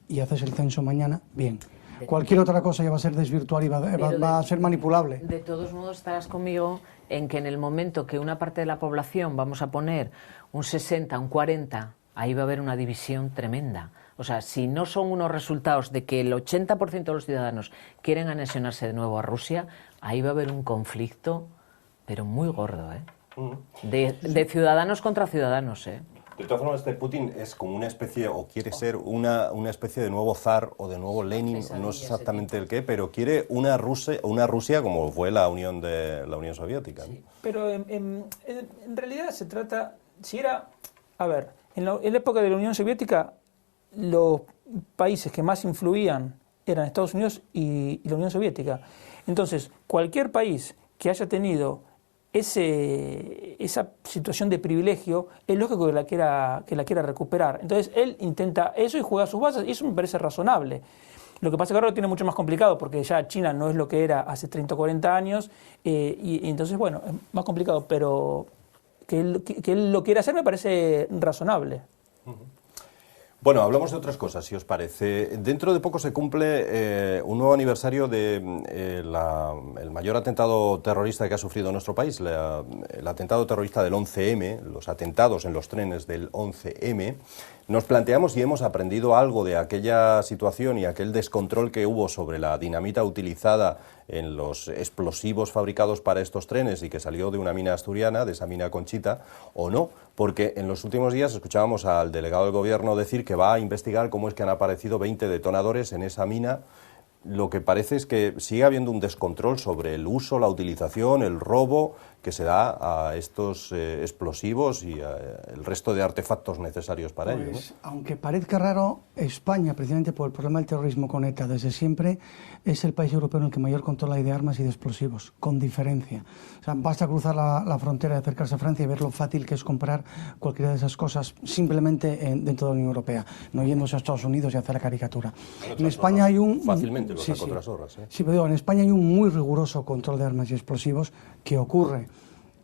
y haces el censo mañana, bien. Cualquier otra cosa ya va a ser desvirtual y va a ser manipulable. De todos modos, estarás conmigo en que en el momento que una parte de la población, vamos a poner un 60, un 40, ahí va a haber una división tremenda. O sea, si no son unos resultados de que el 80% de los ciudadanos quieren anexionarse de nuevo a Rusia, ahí va a haber un conflicto, pero muy gordo, ¿eh? De ciudadanos contra ciudadanos, ¿eh? De todas formas, Putin es como una especie, o quiere ser una especie de nuevo zar o de nuevo Lenin, no sé exactamente el qué, pero quiere una Rusia como fue la Unión Soviética, ¿no? Sí, pero en realidad se trata, si era, a ver, en la época de la Unión Soviética, los países que más influían eran Estados Unidos y la Unión Soviética. Entonces, cualquier país que haya tenido esa situación de privilegio, es lógico que la quiera recuperar. Entonces, él intenta eso y juega sus bases, y eso me parece razonable. Lo que pasa es que ahora lo tiene mucho más complicado, porque ya China no es lo que era hace 30 o 40 años, y entonces, bueno, es más complicado, pero que él lo quiera hacer me parece razonable. Bueno, hablamos de otras cosas, si os parece. Dentro de poco se cumple un nuevo aniversario de el mayor atentado terrorista que ha sufrido nuestro país, el atentado terrorista del 11M, los atentados en los trenes del 11M. Nos planteamos si hemos aprendido algo de aquella situación y aquel descontrol que hubo sobre la dinamita utilizada en los explosivos fabricados para estos trenes y que salió de una mina asturiana, de esa mina Conchita, o no, porque en los últimos días escuchábamos al delegado del Gobierno decir que va a investigar cómo es que han aparecido 20 detonadores en esa mina. Lo que parece es que sigue habiendo un descontrol sobre el uso, la utilización, el robo que se da a estos explosivos y el resto de artefactos necesarios para ello, ¿no? Aunque parezca raro, España, precisamente por el problema del terrorismo con ETA desde siempre, es el país europeo en el que mayor control hay de armas y de explosivos, con diferencia. O sea, basta cruzar la frontera y acercarse a Francia y ver lo fácil que es comprar cualquiera de esas cosas simplemente dentro de la Unión Europea, no yéndose a Estados Unidos y hacer la caricatura. En España hay un... Fácilmente lo saco otras horas, ¿eh? Sí, pero digo, en España hay un muy riguroso control de armas y explosivos que ocurre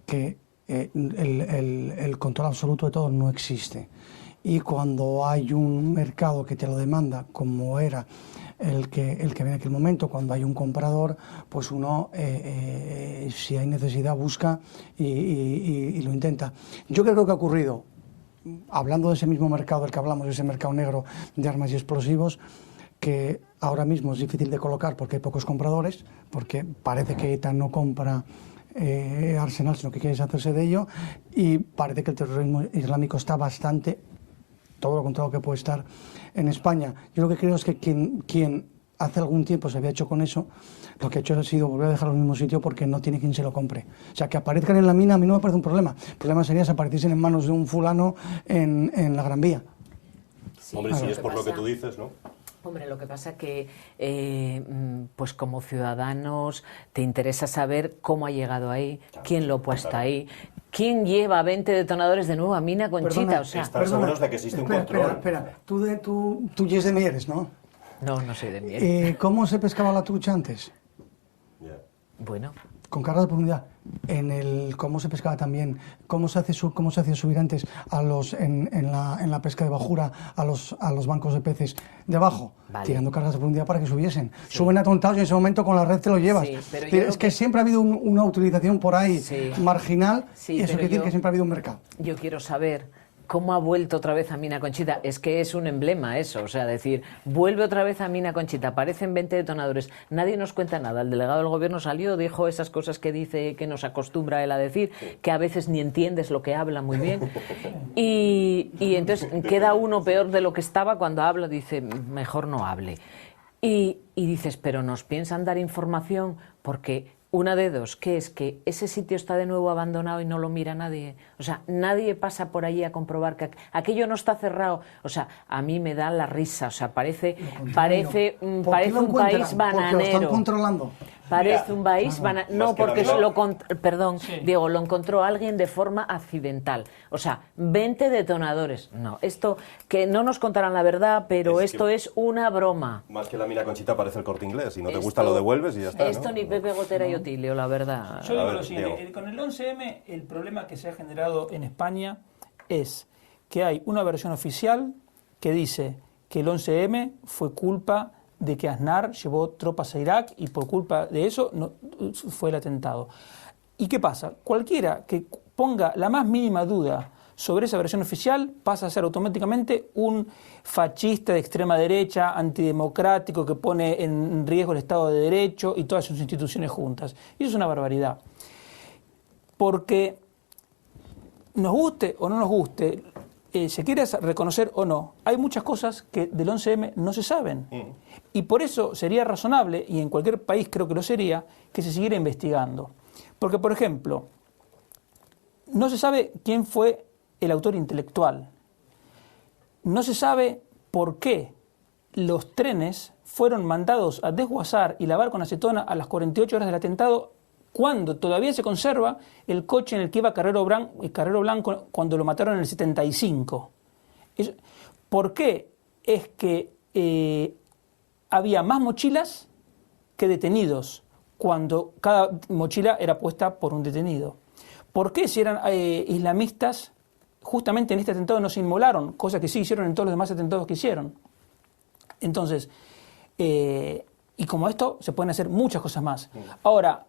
que el control absoluto de todo no existe. Y cuando hay un mercado que te lo demanda, como era el que viene en aquel momento, cuando hay un comprador, pues uno, si hay necesidad, busca y lo intenta. Yo creo que ha ocurrido, hablando de ese mismo mercado del que hablamos, ese mercado negro de armas y explosivos, que ahora mismo es difícil de colocar porque hay pocos compradores, porque parece que ETA no compra arsenal, sino que quiere hacerse de ello, y parece que el terrorismo islámico está bastante, todo lo contrario que puede estar en España. Yo lo que creo es que quien hace algún tiempo se había hecho con eso, lo que ha hecho ha sido volver a dejar al mismo sitio porque no tiene quien se lo compre. O sea, que aparezcan en la mina a mí no me parece un problema. El problema sería si apareciesen en manos de un fulano en la Gran Vía. Sí, hombre, si es por lo que tú dices, ¿no? Hombre, lo que pasa que, pues como ciudadanos, te interesa saber cómo ha llegado ahí, quién lo ha puesto ahí, quién lleva 20 detonadores de nuevo a mina Conchita. Perdona, o sea, estar seguros de que existe un control. Espera, tú yes de Mieres, ¿no? No soy de Mieres. ¿Cómo se pescaba la trucha antes? Yeah. Bueno. Con carga de profundidad. ¿Cómo se pescaba también? ¿Cómo se hacía subir antes en la pesca de bajura a los bancos de peces debajo? Vale. Tirando cargas de profundidad para que subiesen. Sí. Suben atontados y en ese momento con la red te lo llevas. Sí, es que siempre ha habido una utilización por ahí marginal, y eso quiere decir que siempre ha habido un mercado. Yo quiero saber cómo ha vuelto otra vez a mina Conchita. Es que es un emblema eso, o sea, decir, vuelve otra vez a mina Conchita, aparecen 20 detonadores, nadie nos cuenta nada. El delegado del Gobierno salió, dijo esas cosas que dice, que nos acostumbra él a decir, que a veces ni entiendes lo que habla muy bien. Y entonces queda uno peor de lo que estaba cuando habla, dice, mejor no hable. Y dices, pero nos piensan dar información porque... Una de dos, que es que ese sitio está de nuevo abandonado y no lo mira nadie. O sea, nadie pasa por allí a comprobar que aquello no está cerrado. O sea, a mí me da la risa. O sea, parece un país bananero. Porque lo están controlando. parece un país... No, porque perdón, Sí. Diego, lo encontró alguien de forma accidental. O sea, 20 detonadores. No, esto, que no nos contarán la verdad, pero esto es una broma. Más que la mina Conchita parece el Corte Inglés. Si no te gusta Esto- lo devuelves y ya está, Esto ¿no? ni Pepe Gotera y Otilio, la verdad. Yo digo ver, lo siguiente, Diego. con el 11M el problema que se ha generado en España es que hay una versión oficial que dice que el 11M fue culpa de que Aznar llevó tropas a Irak y por culpa de eso fue el atentado. ¿Y qué pasa? Cualquiera que ponga la más mínima duda sobre esa versión oficial pasa a ser automáticamente un fascista de extrema derecha, antidemocrático, que pone en riesgo el Estado de Derecho y todas sus instituciones juntas. Y eso es una barbaridad. Porque nos guste o no nos guste, se quiere reconocer o no, hay muchas cosas que del 11M no se saben. Y por eso sería razonable, y en cualquier país creo que lo sería, que se siguiera investigando. Porque, por ejemplo, no se sabe quién fue el autor intelectual. No se sabe por qué los trenes fueron mandados a desguazar y lavar con acetona a las 48 horas del atentado, cuando todavía se conserva el coche en el que iba Carrero Blanco cuando lo mataron en el 75. ¿Por qué es que había más mochilas que detenidos cuando cada mochila era puesta por un detenido? ¿Por qué si eran islamistas, justamente en este atentado no se inmolaron, cosa que sí hicieron en todos los demás atentados que hicieron? Entonces, y como esto, se pueden hacer muchas cosas más. Ahora,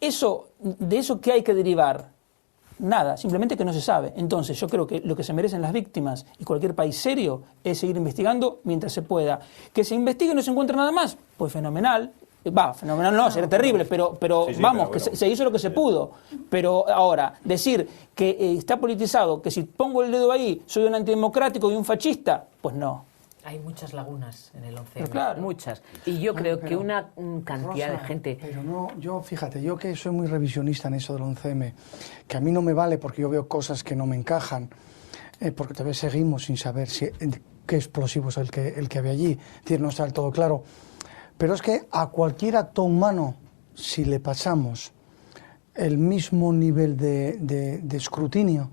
de eso ¿qué hay que derivar? Nada, simplemente que no se sabe. Entonces yo creo que lo que se merecen las víctimas y cualquier país serio es seguir investigando mientras se pueda. Que se investigue y no se encuentre nada más, pues fenomenal. Fenomenal no, sería terrible, pero Sí, vamos, pero bueno. que se hizo lo que se pudo. Pero ahora, decir que está politizado, que si pongo el dedo ahí soy un antidemocrático y un fascista, pues no. Hay muchas lagunas en el 11M, Pero claro. muchas. Y yo creo que pero, una cantidad de Rosa, gente... Pero no, fíjate, yo que soy muy revisionista en eso del 11M, que a mí no me vale porque yo veo cosas que no me encajan, porque todavía seguimos sin saber qué explosivo es el que había allí, es decir, no está del todo claro. Pero es que a cualquier acto humano, si le pasamos el mismo nivel de escrutinio,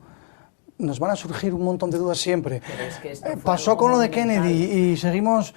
nos van a surgir un montón de dudas siempre. Pero es que esto fue Pasó algo con lo de monumental. Kennedy y seguimos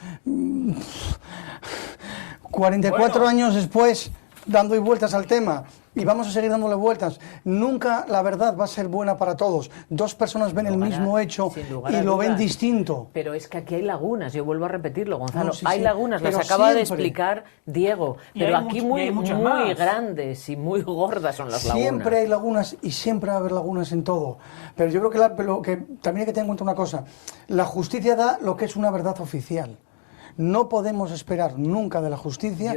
44 años después dando vueltas al tema. Y vamos a seguir dándole vueltas. Nunca la verdad va a ser buena para todos. Dos personas ven el mismo hecho y lo ven distinto. Pero es que aquí hay lagunas, yo vuelvo a repetirlo, Gonzalo. No, sí, hay sí, lagunas, las pero acaba de siempre. explicar Diego. Y Pero hay aquí y hay muy muchas más. grandes y muy gordas son las lagunas. Siempre hay lagunas y siempre va a haber lagunas en todo. Pero yo creo que, lo que también hay que tener en cuenta una cosa. La justicia da lo que es una verdad oficial. No podemos esperar nunca de la justicia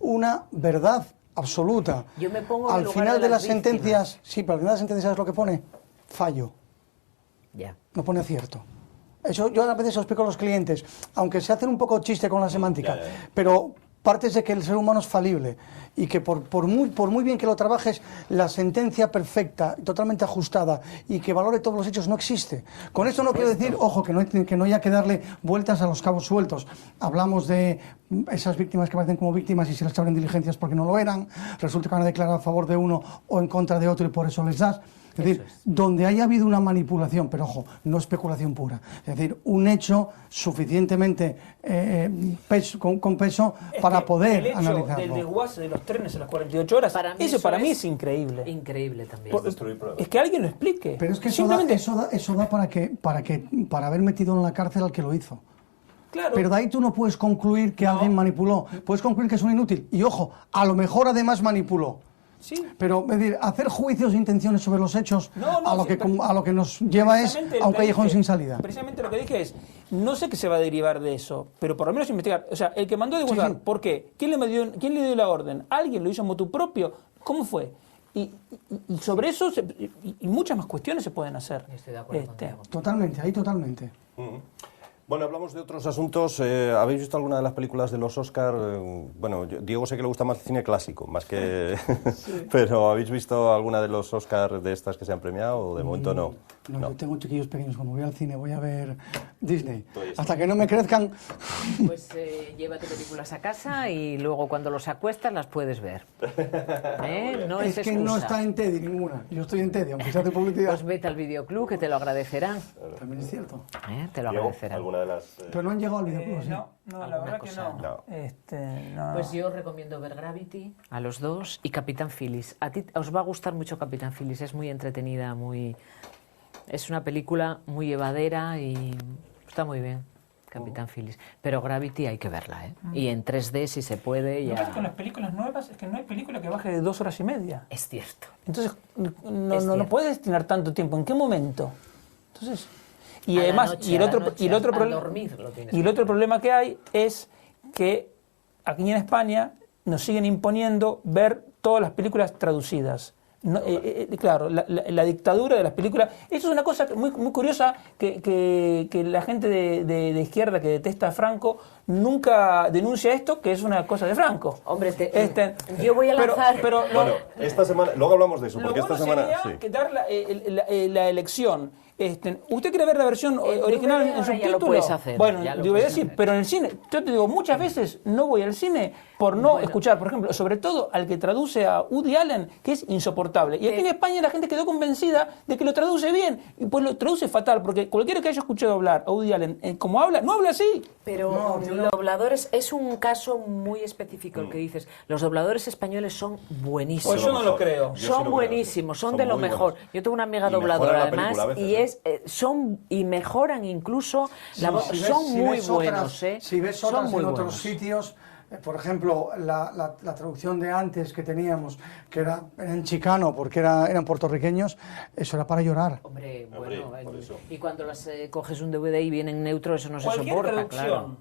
una verdad absoluta. Yo me pongo en el al lugar final de de las las sentencias, sí, pero al final de las sentencias, ¿sabes lo que pone? Fallo. Ya. No pone acierto. Eso yo a veces lo explico a los clientes, aunque se hacen un poco chiste con la semántica, pero partes de que el ser humano es falible y que por muy bien que lo trabajes, la sentencia perfecta, totalmente ajustada y que valore todos los hechos no existe. Con esto no quiero decir, ojo, que no haya que darle vueltas a los cabos sueltos. Hablamos de esas víctimas que aparecen como víctimas y se les abren diligencias porque no lo eran, resulta que van a declarar a favor de uno o en contra de otro y por eso les das. Es decir, donde haya habido una manipulación, pero ojo, no especulación pura. Es decir, un hecho suficientemente con peso para poder el hecho analizarlo. del desguace de los trenes a las 48 horas, eso para mí es increíble. Increíble también. Es que alguien lo explique. Pero es que simplemente eso da para haber metido en la cárcel al que lo hizo. Claro. Pero de ahí tú no puedes concluir que alguien manipuló. Puedes concluir que es un inútil. Y ojo, a lo mejor además manipuló. Sí. Pero es decir, hacer juicios de intenciones sobre los hechos a lo que nos lleva es Precisamente a un lo que callejón dije, sin salida. Precisamente lo que dije es, no sé qué se va a derivar de eso, pero por lo menos investigar. O sea, el que mandó a desguazar, sí. ¿por qué? ¿Quién le dio la orden? ¿Alguien lo hizo motu propio? ¿Cómo fue? Y sobre eso y muchas más cuestiones se pueden hacer. Estoy de acuerdo contigo. Totalmente, ahí totalmente. Bueno, hablamos de otros asuntos. ¿Habéis visto alguna de las películas de los Oscar? Bueno, Diego sé que le gusta más el cine clásico, más que... Pero ¿habéis visto alguna de los Oscar de estas que se han premiado o de momento no? No, yo tengo chiquillos pequeños. Cuando voy al cine voy a ver Disney. Hasta que no me crezcan... Pues llévate películas a casa y luego cuando los acuestas las puedes ver. No es que excusa. no está en Teddy ninguna. Yo estoy en Teddy, aunque se hace publicidad. Pues vete al videoclub que te lo agradecerán. También es cierto. Te lo Diego, agradecerán. ¿alguna de las...? Pero no han llegado al videoclub, ¿sí? No, la verdad que cosa, no. no. No. Pues yo os recomiendo ver Gravity a los dos y Capitán Phillips. A ti os va a gustar mucho Capitán Phillips, es muy entretenida, es una película muy llevadera y está muy bien, Capitán Phillips. Pero Gravity hay que verla, ¿eh? Y en 3D si se puede Lo que pasa ya... con las películas nuevas es que no hay película que baje de 2 horas y media. Es cierto. Entonces, no cierto. puedes destinar tanto tiempo. ¿En qué momento? Entonces, y A la además, noche, y el a la otro, noche, y el otro al problema, dormir lo tienes y el que otro ver. problema que hay es que aquí en España nos siguen imponiendo ver todas las películas traducidas. No, claro, la dictadura de las películas. Eso es una cosa muy curiosa que la gente de izquierda que detesta a Franco nunca denuncia esto, que es una cosa de Franco. Hombre, yo voy a lanzar... Pero Bueno, esta semana, luego hablamos de eso, lo porque bueno esta semana... sería sí. que dar la elección. ¿Usted quiere ver la versión original DVD en ahora ya lo subtítulo? puedes hacer, Bueno, ya lo DVD puedes sí, hacer. pero en el cine, yo te digo, muchas veces no voy al cine por no escuchar, por ejemplo, sobre todo al que traduce a Woody Allen, que es insoportable. Y aquí en España la gente quedó convencida de que lo traduce bien, y pues lo traduce fatal, porque cualquiera que haya escuchado hablar a Woody Allen, como habla, no habla así. Pero los dobladores es un caso muy específico el que dices. Los dobladores españoles son buenísimos. Pues yo no lo creo. Yo sí Son lo creo, buenísimos, sí. son Son de lo muy mejor. buenos. Yo tengo una amiga Y dobladora mejoran la además película a veces, y mejoran incluso la voz. Son muy buenos, ¿eh? Si ves Son otras muy en otros buenos. sitios, por ejemplo, la traducción de antes que teníamos, que era en chicano porque eran puertorriqueños, eso era para llorar. Hombre, Hombre, bueno, por eso. y cuando coges un DVD y viene en neutro, eso no se Cualquier soporta, traducción claro.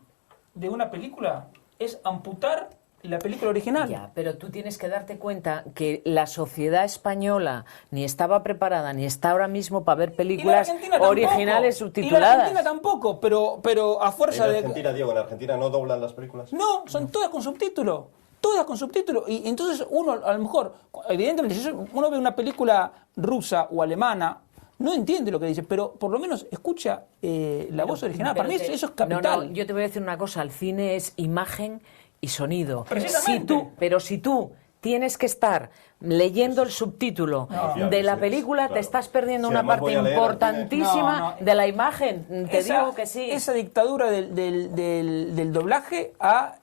de una película es amputar la película original. Ya, pero tú tienes que darte cuenta que la sociedad española ni estaba preparada ni está ahora mismo para ver películas originales Y la subtituladas. Argentina tampoco, pero a fuerza En de... Argentina, Diego, ¿en Argentina no doblan las películas? No, son todas con subtítulo. Todas con subtítulo. Y entonces uno, a lo mejor, evidentemente, si uno ve una película rusa o alemana, no entiende lo que dice, pero por lo menos escucha la voz original. Para mí eso es capital. No, yo te voy a decir una cosa, el cine es imagen y sonido. Precisamente. Pero si tú tienes que estar leyendo el subtítulo de la sí, película, claro. te estás perdiendo Si una además parte voy a leer al importantísima cine. No, de la imagen. Te digo que sí. Esa dictadura del doblaje ha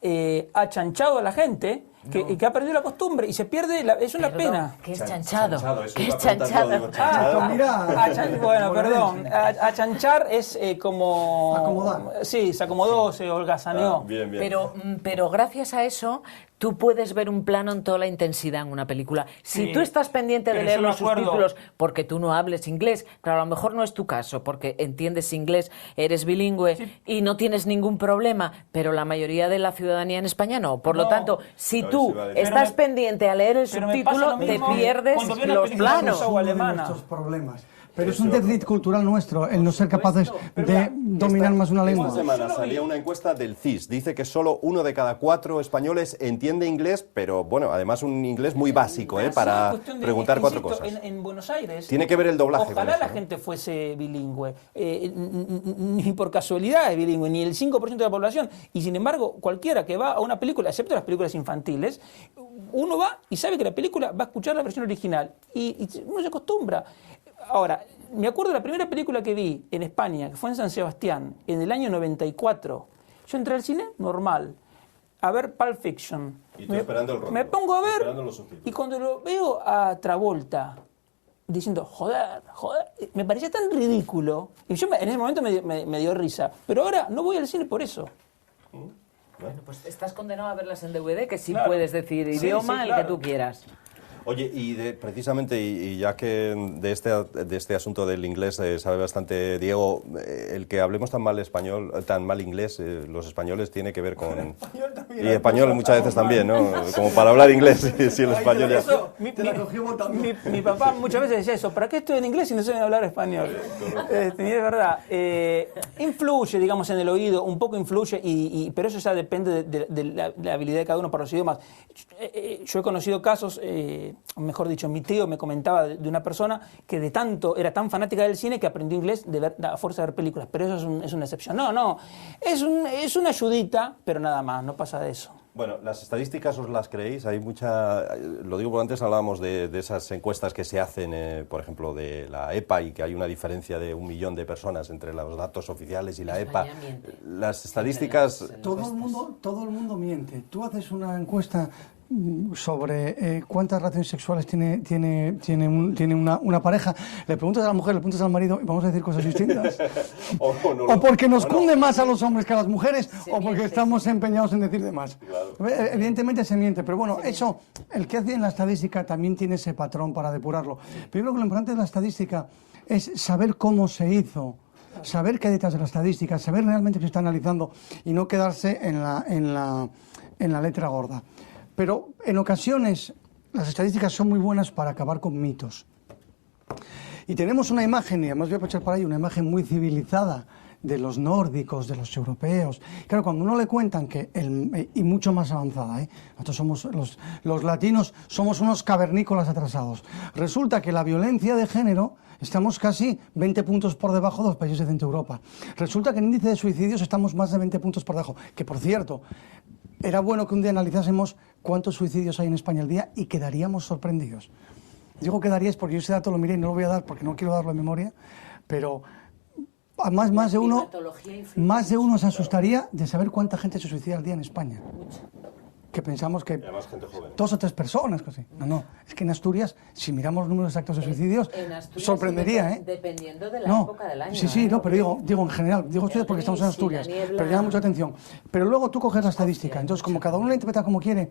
achanchado a la gente que ha perdido la costumbre y se pierde, es una Perdón, pena. ¿qué es chanchado? Eso ¿Qué iba es a preguntar yo, chanchado? digo, chanchado. Mira, Bueno, perdón. Achanchar es como... Acomodar. Sí, se acomodó, se holgazaneó. Bien, bien. Pero gracias a eso tú puedes ver un plano en toda la intensidad en una película. Si Sí, tú estás pendiente de pero leer yo me los acuerdo- subtítulos porque tú no hables inglés, claro, a lo mejor no es tu caso porque entiendes inglés, eres bilingüe y no tienes ningún problema, pero la mayoría de la ciudadanía en España no. Por lo No. tanto, si No, tú eso iba a decir. estás pendiente a leer el pero me pasa subtítulo, lo te mismo pierdes cuando veo una los película planos. rusa o alemana. nuestros problemas. Pero es un déficit cultural nuestro el no ser capaces de dominar más una Esta lengua. semana salía una encuesta del CIS. Dice que solo 1 de cada 4 españoles entiende inglés, pero bueno, además un inglés muy básico, Sí, para cuestión de- preguntar 4 insisto, cosas. En Buenos Aires... Tiene que ver el doblaje con Ojalá eso, la ¿no? gente fuese bilingüe. Ni por casualidad es bilingüe, ni el 5% de la población. Y sin embargo, cualquiera que va a una película, excepto las películas infantiles, uno va y sabe que la película va a escuchar la versión original. Y uno se acostumbra. Ahora, me acuerdo de la primera película que vi en España, que fue en San Sebastián, en el año 94. Yo entré al cine normal, a ver Pulp Fiction. Y tú esperando el rótulo, Me pongo a ver, esperando los subtítulos. y cuando lo veo a Travolta, diciendo, joder, me parecía tan ridículo. Y yo en ese momento me dio risa. Pero ahora no voy al cine por eso. Bueno, pues estás condenado a verlas en DVD, que sí Claro. puedes decir Sí, idioma sí, el claro. que tú quieras. Oye, y precisamente, y ya que de este asunto del inglés sabe bastante Diego, el que hablemos tan mal español, tan mal inglés, los españoles, tiene que ver con... Y español muchas veces también, ¿no? Como para hablar inglés, si el español ya... Eso, Te la cogió votando. mi papá muchas veces decía eso, ¿para qué estoy en inglés si no sé hablar español? Y es verdad. Influye, digamos, en el oído, un poco influye, pero eso ya depende de la habilidad de cada uno para los idiomas. Yo he conocido casos mejor dicho, mi tío me comentaba de una persona que era tan fanática del cine que aprendió inglés a fuerza de ver películas, pero eso es una excepción. No, es una ayudita, pero nada más, no pasa de eso. Bueno, las estadísticas os las creéis, hay mucha, lo digo porque antes hablábamos de esas encuestas que se hacen, por ejemplo, de la EPA y que hay una diferencia de 1 millón de personas entre los datos oficiales y la EPA. Miente. Las estadísticas... Todo el mundo miente. Tú haces una encuesta sobre cuántas relaciones sexuales tiene una pareja, le preguntas a la mujer, le preguntas al marido y vamos a decir cosas distintas. o porque nos cunde más a los hombres que a las mujeres, o porque estamos empeñados en decir de más. Claro. Evidentemente se miente, pero bueno, eso, el que hace en la estadística también tiene ese patrón para depurarlo. Pero yo creo que lo importante de la estadística es saber cómo se hizo, saber qué hay detrás de la estadística, saber realmente que se está analizando y no quedarse en la letra gorda. Pero en ocasiones las estadísticas son muy buenas para acabar con mitos. Y tenemos una imagen, y además voy a aprovechar para ello, una imagen muy civilizada de los nórdicos, de los europeos. Claro, cuando uno le cuentan y mucho más avanzada, nosotros somos, los latinos, somos unos cavernícolas atrasados. Resulta que la violencia de género, estamos casi 20 puntos por debajo de los países de Centro Europa. Resulta que en índice de suicidios estamos más de 20 puntos por debajo, que por cierto, era bueno que un día analizásemos cuántos suicidios hay en España al día y quedaríamos sorprendidos. Digo quedaríais porque yo ese dato lo miré y no lo voy a dar porque no quiero darlo de memoria, pero además más de uno se asustaría de saber cuánta gente se suicida al día en España. Que pensamos que 2 o 3 personas, casi. No, es que en Asturias, si miramos los números exactos de suicidios, sorprendería, ¿eh? Dependiendo de la época del año. Sí, no, pero digo en general, digo Asturias porque estamos en Asturias, pero llama mucha atención. Pero luego tú coges la estadística, entonces como cada uno la interpreta como quiere,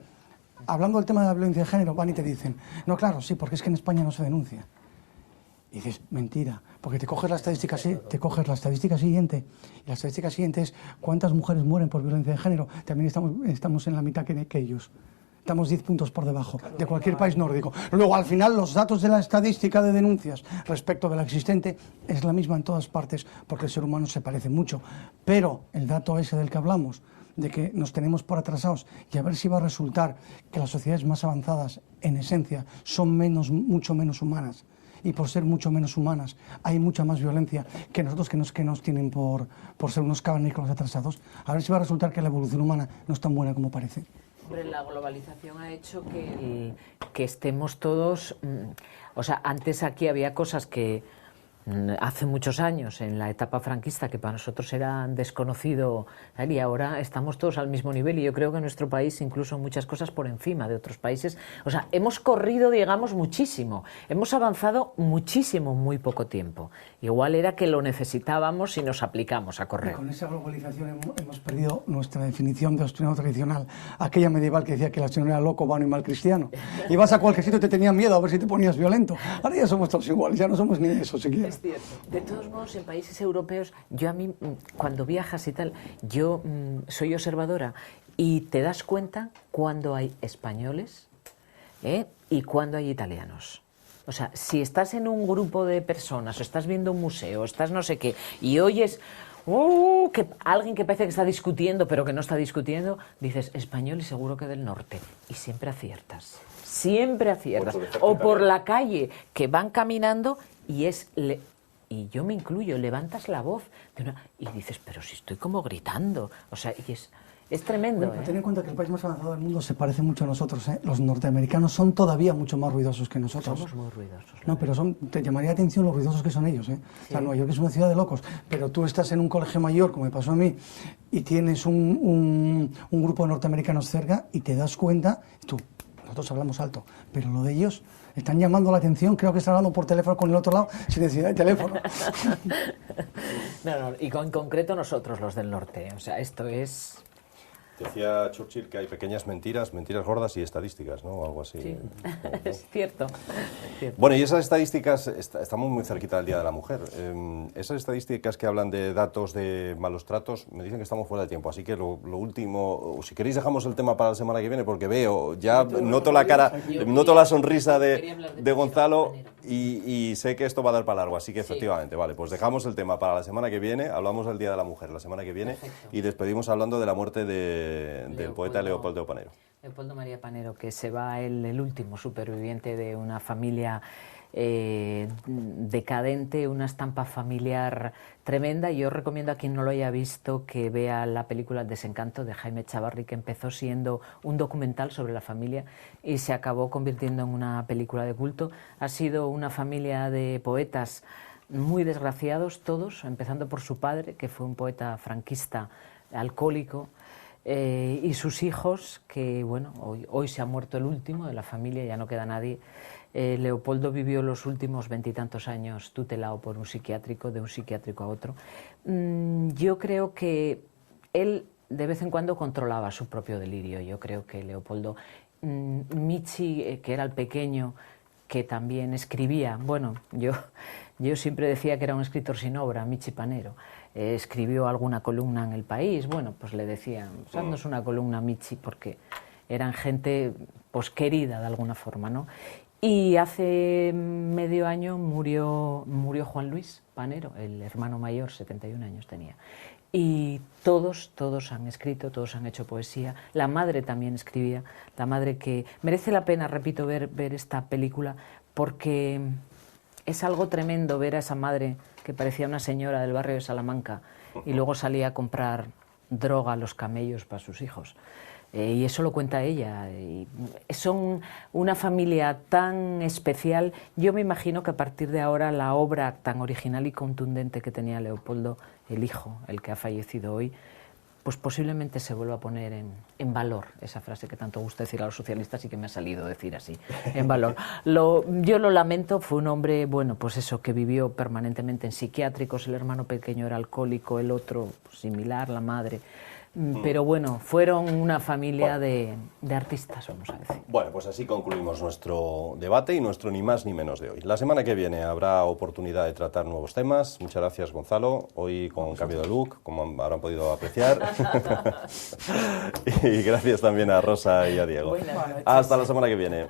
hablando del tema de la violencia de género, van y te dicen, no, claro, sí, porque es que en España no se denuncia. Y dices, mentira, porque te coges la estadística siguiente, y la estadística siguiente es cuántas mujeres mueren por violencia de género. También estamos en la mitad que ellos. Estamos 10 puntos por debajo de cualquier país nórdico. Luego, al final, los datos de la estadística de denuncias respecto de la existente es la misma en todas partes, porque el ser humano se parece mucho. Pero el dato ese del que hablamos, de que nos tenemos por atrasados, y a ver si va a resultar que las sociedades más avanzadas, en esencia, son mucho menos humanas. Y por ser mucho menos humanas hay mucha más violencia que nosotros que nos tienen por ser unos cavernícolas atrasados. A ver si va a resultar que la evolución humana no es tan buena como parece. Hombre, la globalización ha hecho que estemos todos... O sea, antes aquí había cosas que hace muchos años, en la etapa franquista, que para nosotros era desconocido, y ahora estamos todos al mismo nivel, y yo creo que en nuestro país incluso muchas cosas por encima de otros países. O sea, hemos corrido, digamos, muchísimo, hemos avanzado muchísimo en muy poco tiempo. Igual era que lo necesitábamos y nos aplicamos a correr. Y con esa globalización hemos perdido nuestra definición de asturiano tradicional, aquella medieval que decía que el asturiano era loco, vano y mal cristiano. Ibas a cualquier sitio y te tenían miedo a ver si te ponías violento. Ahora ya somos todos iguales, ya no somos ni eso siquiera. Es cierto. De todos modos, en países europeos, yo a mí, cuando viajas y tal, yo soy observadora y te das cuenta cuando hay españoles y cuando hay italianos. O sea, si estás en un grupo de personas o estás viendo un museo, estás no sé qué, y oyes que alguien que parece que está discutiendo, pero que no está discutiendo, dices español y seguro que del norte. Y siempre aciertas. Siempre aciertas. O por la calle, que van caminando y y yo me incluyo, levantas la voz y dices, pero si estoy como gritando. O sea, y es tremendo. Bueno, ten en cuenta que el país más avanzado del mundo se parece mucho a nosotros, ¿eh? Los norteamericanos son todavía mucho más ruidosos que nosotros. Somos muy ruidosos. No, pero te llamaría la atención lo ruidosos que son ellos, ¿eh? Sí. O sea, Nueva York es una ciudad de locos, pero tú estás en un colegio mayor, como me pasó a mí, y tienes un grupo de norteamericanos cerca y te das cuenta, nosotros hablamos alto, pero lo de ellos... Están llamando la atención, creo que están hablando por teléfono con el otro lado, sin necesidad de teléfono. No, y en concreto nosotros, los del norte. O sea, esto es... Decía Churchill que hay pequeñas mentiras gordas y estadísticas, ¿no? O algo así. Sí, es cierto. Bueno, y esas estadísticas, estamos muy cerquita del Día de la Mujer. Esas estadísticas que hablan de datos de malos tratos, me dicen que estamos fuera de tiempo. Así que lo último, si queréis dejamos el tema para la semana que viene, porque veo, ya noto la cara, noto la sonrisa de Gonzalo y sé que esto va a dar para largo. Así que efectivamente, vale, pues dejamos el tema para la semana que viene, hablamos del Día de la Mujer la semana que viene. Perfecto. Y despedimos hablando de la muerte de del poeta Leopoldo Panero. Leopoldo María Panero, que se va el último superviviente de una familia decadente, una estampa familiar tremenda. Yo recomiendo a quien no lo haya visto que vea la película El desencanto de Jaime Echavarri, que empezó siendo un documental sobre la familia y se acabó convirtiendo en una película de culto. Ha sido una familia de poetas muy desgraciados todos, empezando por su padre, que fue un poeta franquista alcohólico, y sus hijos, que bueno, hoy se ha muerto el último de la familia, ya no queda nadie. Leopoldo vivió los últimos 20 y tantos años tutelado por un psiquiátrico, de un psiquiátrico a otro. Yo creo que él de vez en cuando controlaba su propio delirio. Yo creo que Leopoldo, Michi, que era el pequeño, que también escribía, bueno, yo siempre decía que era un escritor sin obra, Michi Panero. Escribió alguna columna en El País, bueno, pues le decían, haznos una columna, Michi, porque eran gente pues querida de alguna forma, ¿no? Y hace medio año murió Juan Luis Panero, el hermano mayor, 71 años tenía. Y todos han escrito, todos han hecho poesía. La madre también escribía, la madre, que merece la pena, repito, ver esta película, porque es algo tremendo ver a esa madre que parecía una señora del barrio de Salamanca y luego salía a comprar droga a los camellos para sus hijos. Y eso lo cuenta ella. Y son una familia tan especial. Yo me imagino que a partir de ahora la obra tan original y contundente que tenía Leopoldo, el hijo, el que ha fallecido hoy, pues posiblemente se vuelva a poner en valor, esa frase que tanto gusta decir a los socialistas y que me ha salido decir así, en valor. Yo lo lamento, fue un hombre, bueno, pues eso, que vivió permanentemente en psiquiátricos, el hermano pequeño era alcohólico, el otro pues, similar, la madre. Pero bueno, fueron una familia de artistas, vamos a decir. Bueno, pues así concluimos nuestro debate y nuestro ni más ni menos de hoy. La semana que viene habrá oportunidad de tratar nuevos temas. Muchas gracias, Gonzalo. Hoy con cambio de look, como habrán podido apreciar. Y gracias también a Rosa y a Diego. Buenas noches. Hasta la semana que viene.